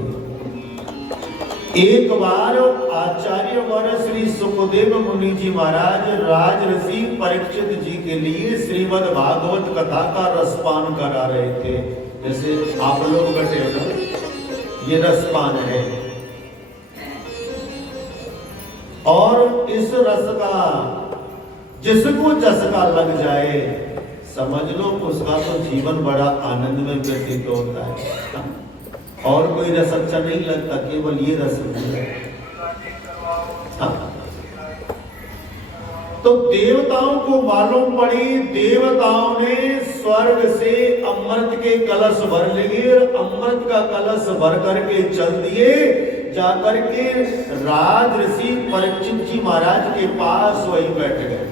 एक बार आचार्य वर श्री सुखदेव मुनि जी महाराज राजऋषि परीक्षित जी के लिए श्रीमद् भागवत कथा का रसपान करा रहे थे। जैसे आप लोग बैठे हो ना, ये रसपान है। और इस रस का जिसको चस्का लग जाए, समझ लो उसका तो जीवन बड़ा आनंद में व्यतीत होता है। और कोई रस अच्छा नहीं लगता, केवल ये रस है। तो देवताओं को मालूम पड़ी, देवताओं ने स्वर्ग से अमृत के कलश भर लिए, अमृत का कलश भर करके चल दिए, जाकर के राज ऋषि परीक्षित जी महाराज के पास वही बैठ गए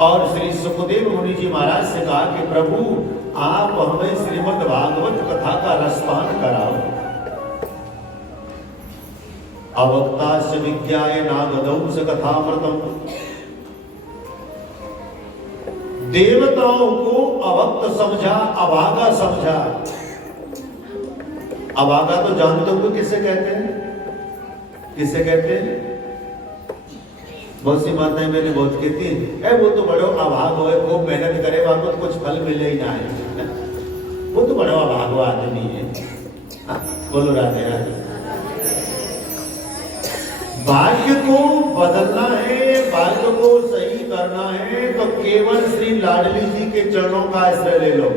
और श्री सुखदेव मुनि जी महाराज से कहा कि प्रभु आप हमें श्रीमद् भागवत कथा का रसपान कराओ। अवक्तास्य विज्ञाय नागदंस कथामृतम। देवताओं को अवक्त समझा, अभागा समझा। अभागा तो जानते हो किसे कहते हैं? किसे कहते हैं? बहुत सी माताएं मैंने बहुत कहती है वो तो बड़ो अभाग हो, खूब मेहनत करे वहां तो कुछ फल मिले ही ना है, वो तो बड़ा अभाग आदमी है। बोलो राधे राधे। भाग्य को बदलना है, भाग्य को सही करना है तो केवल श्री लाडली जी के चरणों का आश्रय ले लो,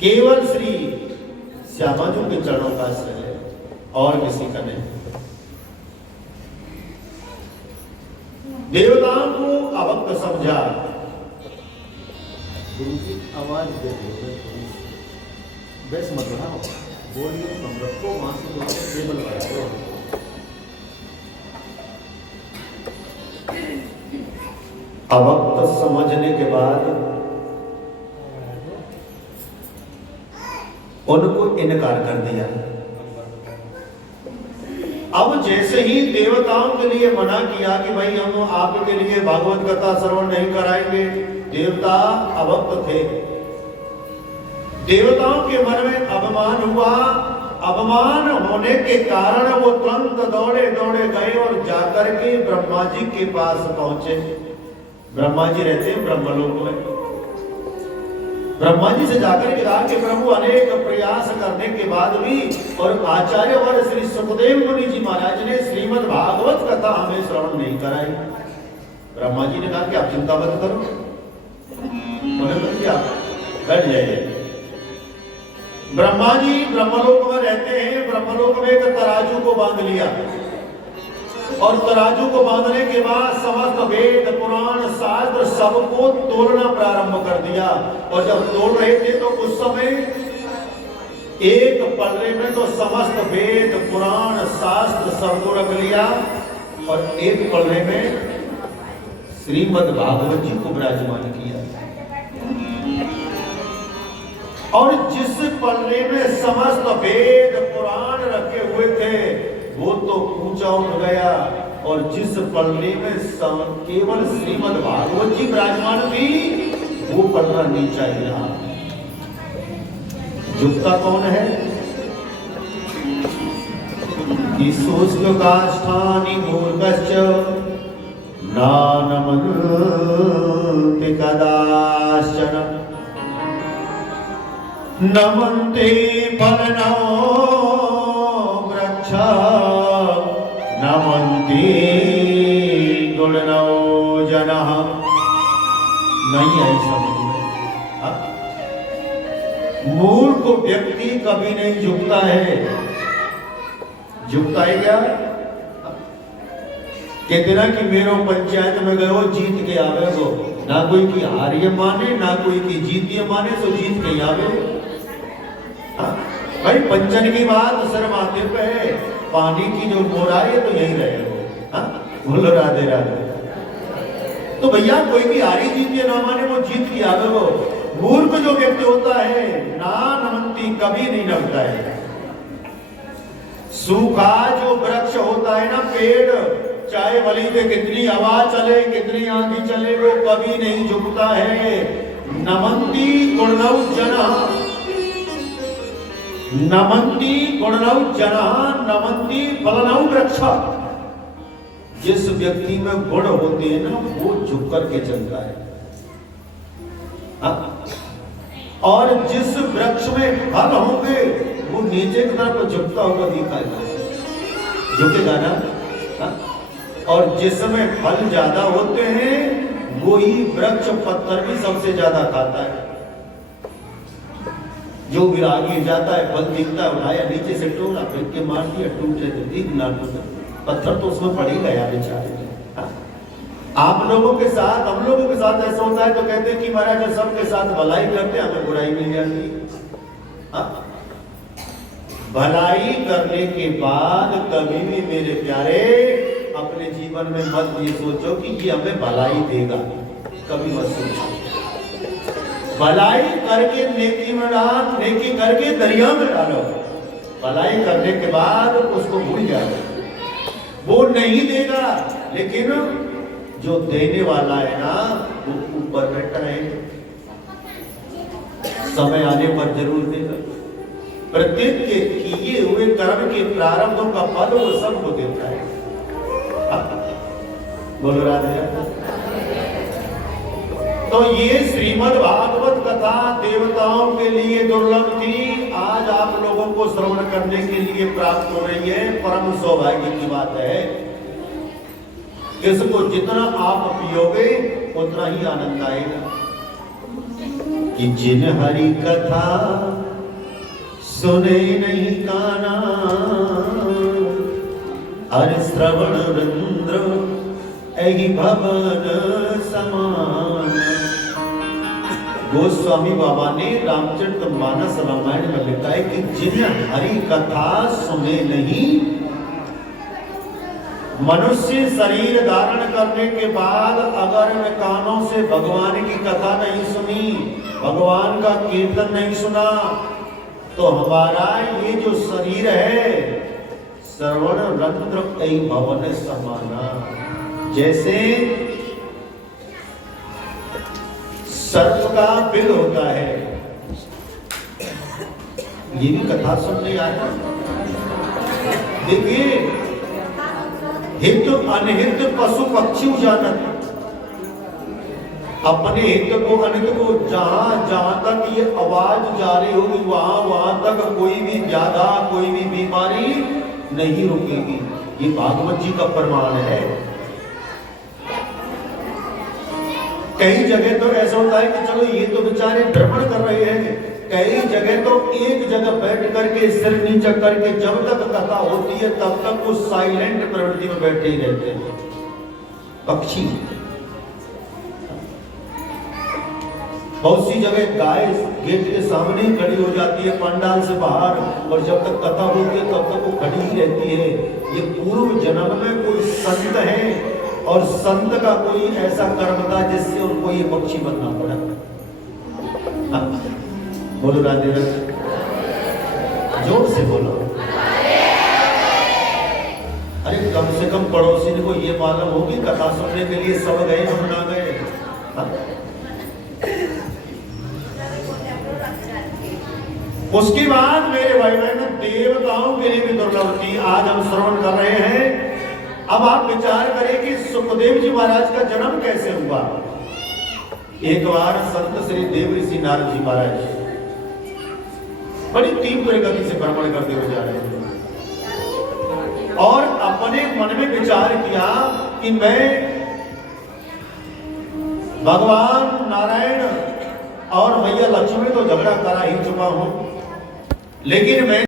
केवल श्री श्यामा जी के चरणों का आश्रय ले, और किसी का नहीं। देवताओं को अवक्त समझा। गुरु की आवाज दे दो, बेस मत रहा बोलिए, हम रखो वहां से टेबल लगाओ। अवक्त समझने के बाद उनको इनकार कर दिया। अब जैसे ही देवताओं के लिए मना किया कि भाई हम आपके लिए भागवत कथा श्रवण नहीं कराएंगे, देवता अवक्त थे। देवताओं के मन में अभिमान हुआ, अभिमान होने के कारण वो तुरंत दौड़े दौड़े गए और जाकर के ब्रह्मा जी के पास पहुंचे। ब्रह्मा जी रहते हैं ब्रह्मलोक में। ब्रह्मा जी से जाकर के कहा कि प्रभु अनेक प्रयास करने के बाद भी और आचार्य वर श्री सुखदेव मुनि जी महाराज ने श्रीमद् भागवत कथा हमें श्रवण नहीं कराई। ब्रह्मा जी ने कहा कि आप चिंता मत करो, आप बैठ जाइए। ब्रह्मा जी ब्रह्मलोक में रहते हैं, ब्रह्मलोक में एक तराजू को बांध लिया और तराजू को बांधने के बाद समस्त वेद पुराण शास्त्र सबको तोलना प्रारंभ कर दिया। और जब तोल रहे थे तो उस समय एक पल्ले में तो समस्त वेद पुराण शास्त्र सबको रख लिया और एक पल्ले में श्रीमद् भागवत जी को विराजमान किया। और जिस पल्ले में समस्त वेद पुराण रखे हुए थे वो तो ऊंचा उठ गया और जिस पल्ले में केवल श्रीमद् भागवत जी विराजमान थी वो पल्ला नीचा ही रहा। झुकता कौन है? कि शुष्क काष्ठानि मूर्खश्च नानमन्ति कदाचन नमन्ते फलनो वृक्षा नमन्ते गुणनो जनः। नहीं है समझ में। मूर्ख व्यक्ति कभी नहीं झुकता है। झुकता है क्या? कहते ना कि मेरो पंचायत में गए जीत के आवे वो, ना कोई की हारिय माने ना कोई की जीतिय माने, तो जीत के आवे। भाई पंचन की बात सर माथे पे है, पानी की जो मोरा है तो यही रहे। बोलो राधे राधे। तो भैया कोई भी हारी जीतिए ना माने, वो जीत की आवे वो। मूर्ख जो व्यक्ति होता है ना नमंती कभी नहीं नमता है। सूखा जो वृक्ष होता है ना पेड़, चाहे वली पे कितनी हवा चले कितनी आंधी चले वो कभी नहीं झुकता है। नमंती गुणनौ जनः, नमन्ति गुणनौ जनः नमन्ति फलनौ वृक्षा। जिस व्यक्ति में गुण होते हैं ना वो झुक करके चलता है। और जिस वृक्ष में फल होंगे वो नीचे की तरफ झुकता हुआ दिखाई देता है। झुकेगा ना? हाँ? और जिसमें फल ज्यादा होते हैं वही वृक्ष पत्थर भी सबसे ज्यादा खाता है। जो विरागी जाता है, फल दिखता है, उठाया नीचे से टोला फेंक के मार दिया, टूटे तो दीप ना टूटा, पत्थर तो उसमें पड़ेगा यार बेचारे। हाँ? आप लोगों के साथ, हम लोगों के साथ ऐसा होता है तो कहते हैं कि महाराज सबके साथ भलाई करते हैं, हमें बुराई मिल जाती है। हाँ? भलाई करने के बाद कभी भी मेरे प्यारे अपने जीवन में मत ये सोचो कि ये हमें भलाई देगा, कभी मत सोचो। भलाई करके नेकी में डाल, नेकी करके दरिया में डालो। भलाई करने के बाद उसको भूल जाओ, वो नहीं देगा, लेकिन जो देने वाला है ना वो ऊपर बैठा है, समय आने पर जरूर देगा। प्रत्येक के किए हुए कर्म के प्रारंभों का फल वो सबको देता है। बोलो राधे राधे। तो ये श्रीमद् भागवत कथा देवताओं के लिए दुर्लभ थी, आज आप लोगों को श्रवण करने के लिए प्राप्त हो रही है। परम सौभाग्य की बात है। इसको जितना आप पियोगे उतना ही आनंद आएगा। कि जिन हरि कथा सुने नहीं काना, हरि श्रवण रंद्र ऐहि भवन समान। गोस्वामी बाबा ने रामचरितमानस रामायण में लिखा है कि जिन हरि कथा सुने नहीं, मनुष्य शरीर धारण करने के बाद अगर मैं कानों से भगवान की कथा नहीं सुनी, भगवान का कीर्तन नहीं सुना, तो हमारा ये जो शरीर है श्रवण रंध्र ऐहि भवन समाना, जैसे सर्प का बिल होता है। ये भी कथा सुनने आया। देखिए, हित अनहित पशु पक्षी जानत, अपने हित को अनित को जहां तक ये आवाज जा रही होगी वहां तक कोई भी व्याधा, कोई भी बीमारी नहीं रुकेगी। ये भागवत जी का प्रमाण है। कई जगह तो ऐसा होता है कि चलो ये तो बेचारे भ्रमण कर रहे हैं, कई जगह तो एक जगह बैठ करके सिर नीचा करके जब तक कथा होती है तब तक वो साइलेंट प्रवृत्ति में बैठे ही रहते हैं। पक्षी बहुत सी जगह गाय गेट के सामने ही खड़ी हो जाती है पंडाल से बाहर, और जब तक कथा होती है तब तक वो खड़ी ही रहती है। ये पूर्व जन्म में कोई संत है और संत का कोई ऐसा कर्म था जिससे उनको ये पक्षी बनना पड़ा। बोलो राधे राधे, जोर से बोलो। अरे कम से कम पड़ोसी को ये मालूम होगी कथा सुनने के लिए सब गए हम ना गए। उसके बाद मेरे भाई बहन देवताओं के लिए भी दुर्लभ थी, आज हम श्रवण कर रहे हैं। अब आप विचार करें कि सुखदेव जी महाराज का जन्म कैसे हुआ। एक बार संत श्री देव ऋषि नारद जी महाराज बड़ी तीव्र गति से भ्रमण करते हुए जा रहे थे और अपने मन में विचार किया कि मैं भगवान नारायण और मैया लक्ष्मी तो झगड़ा करा ही चुका हूं, लेकिन मैं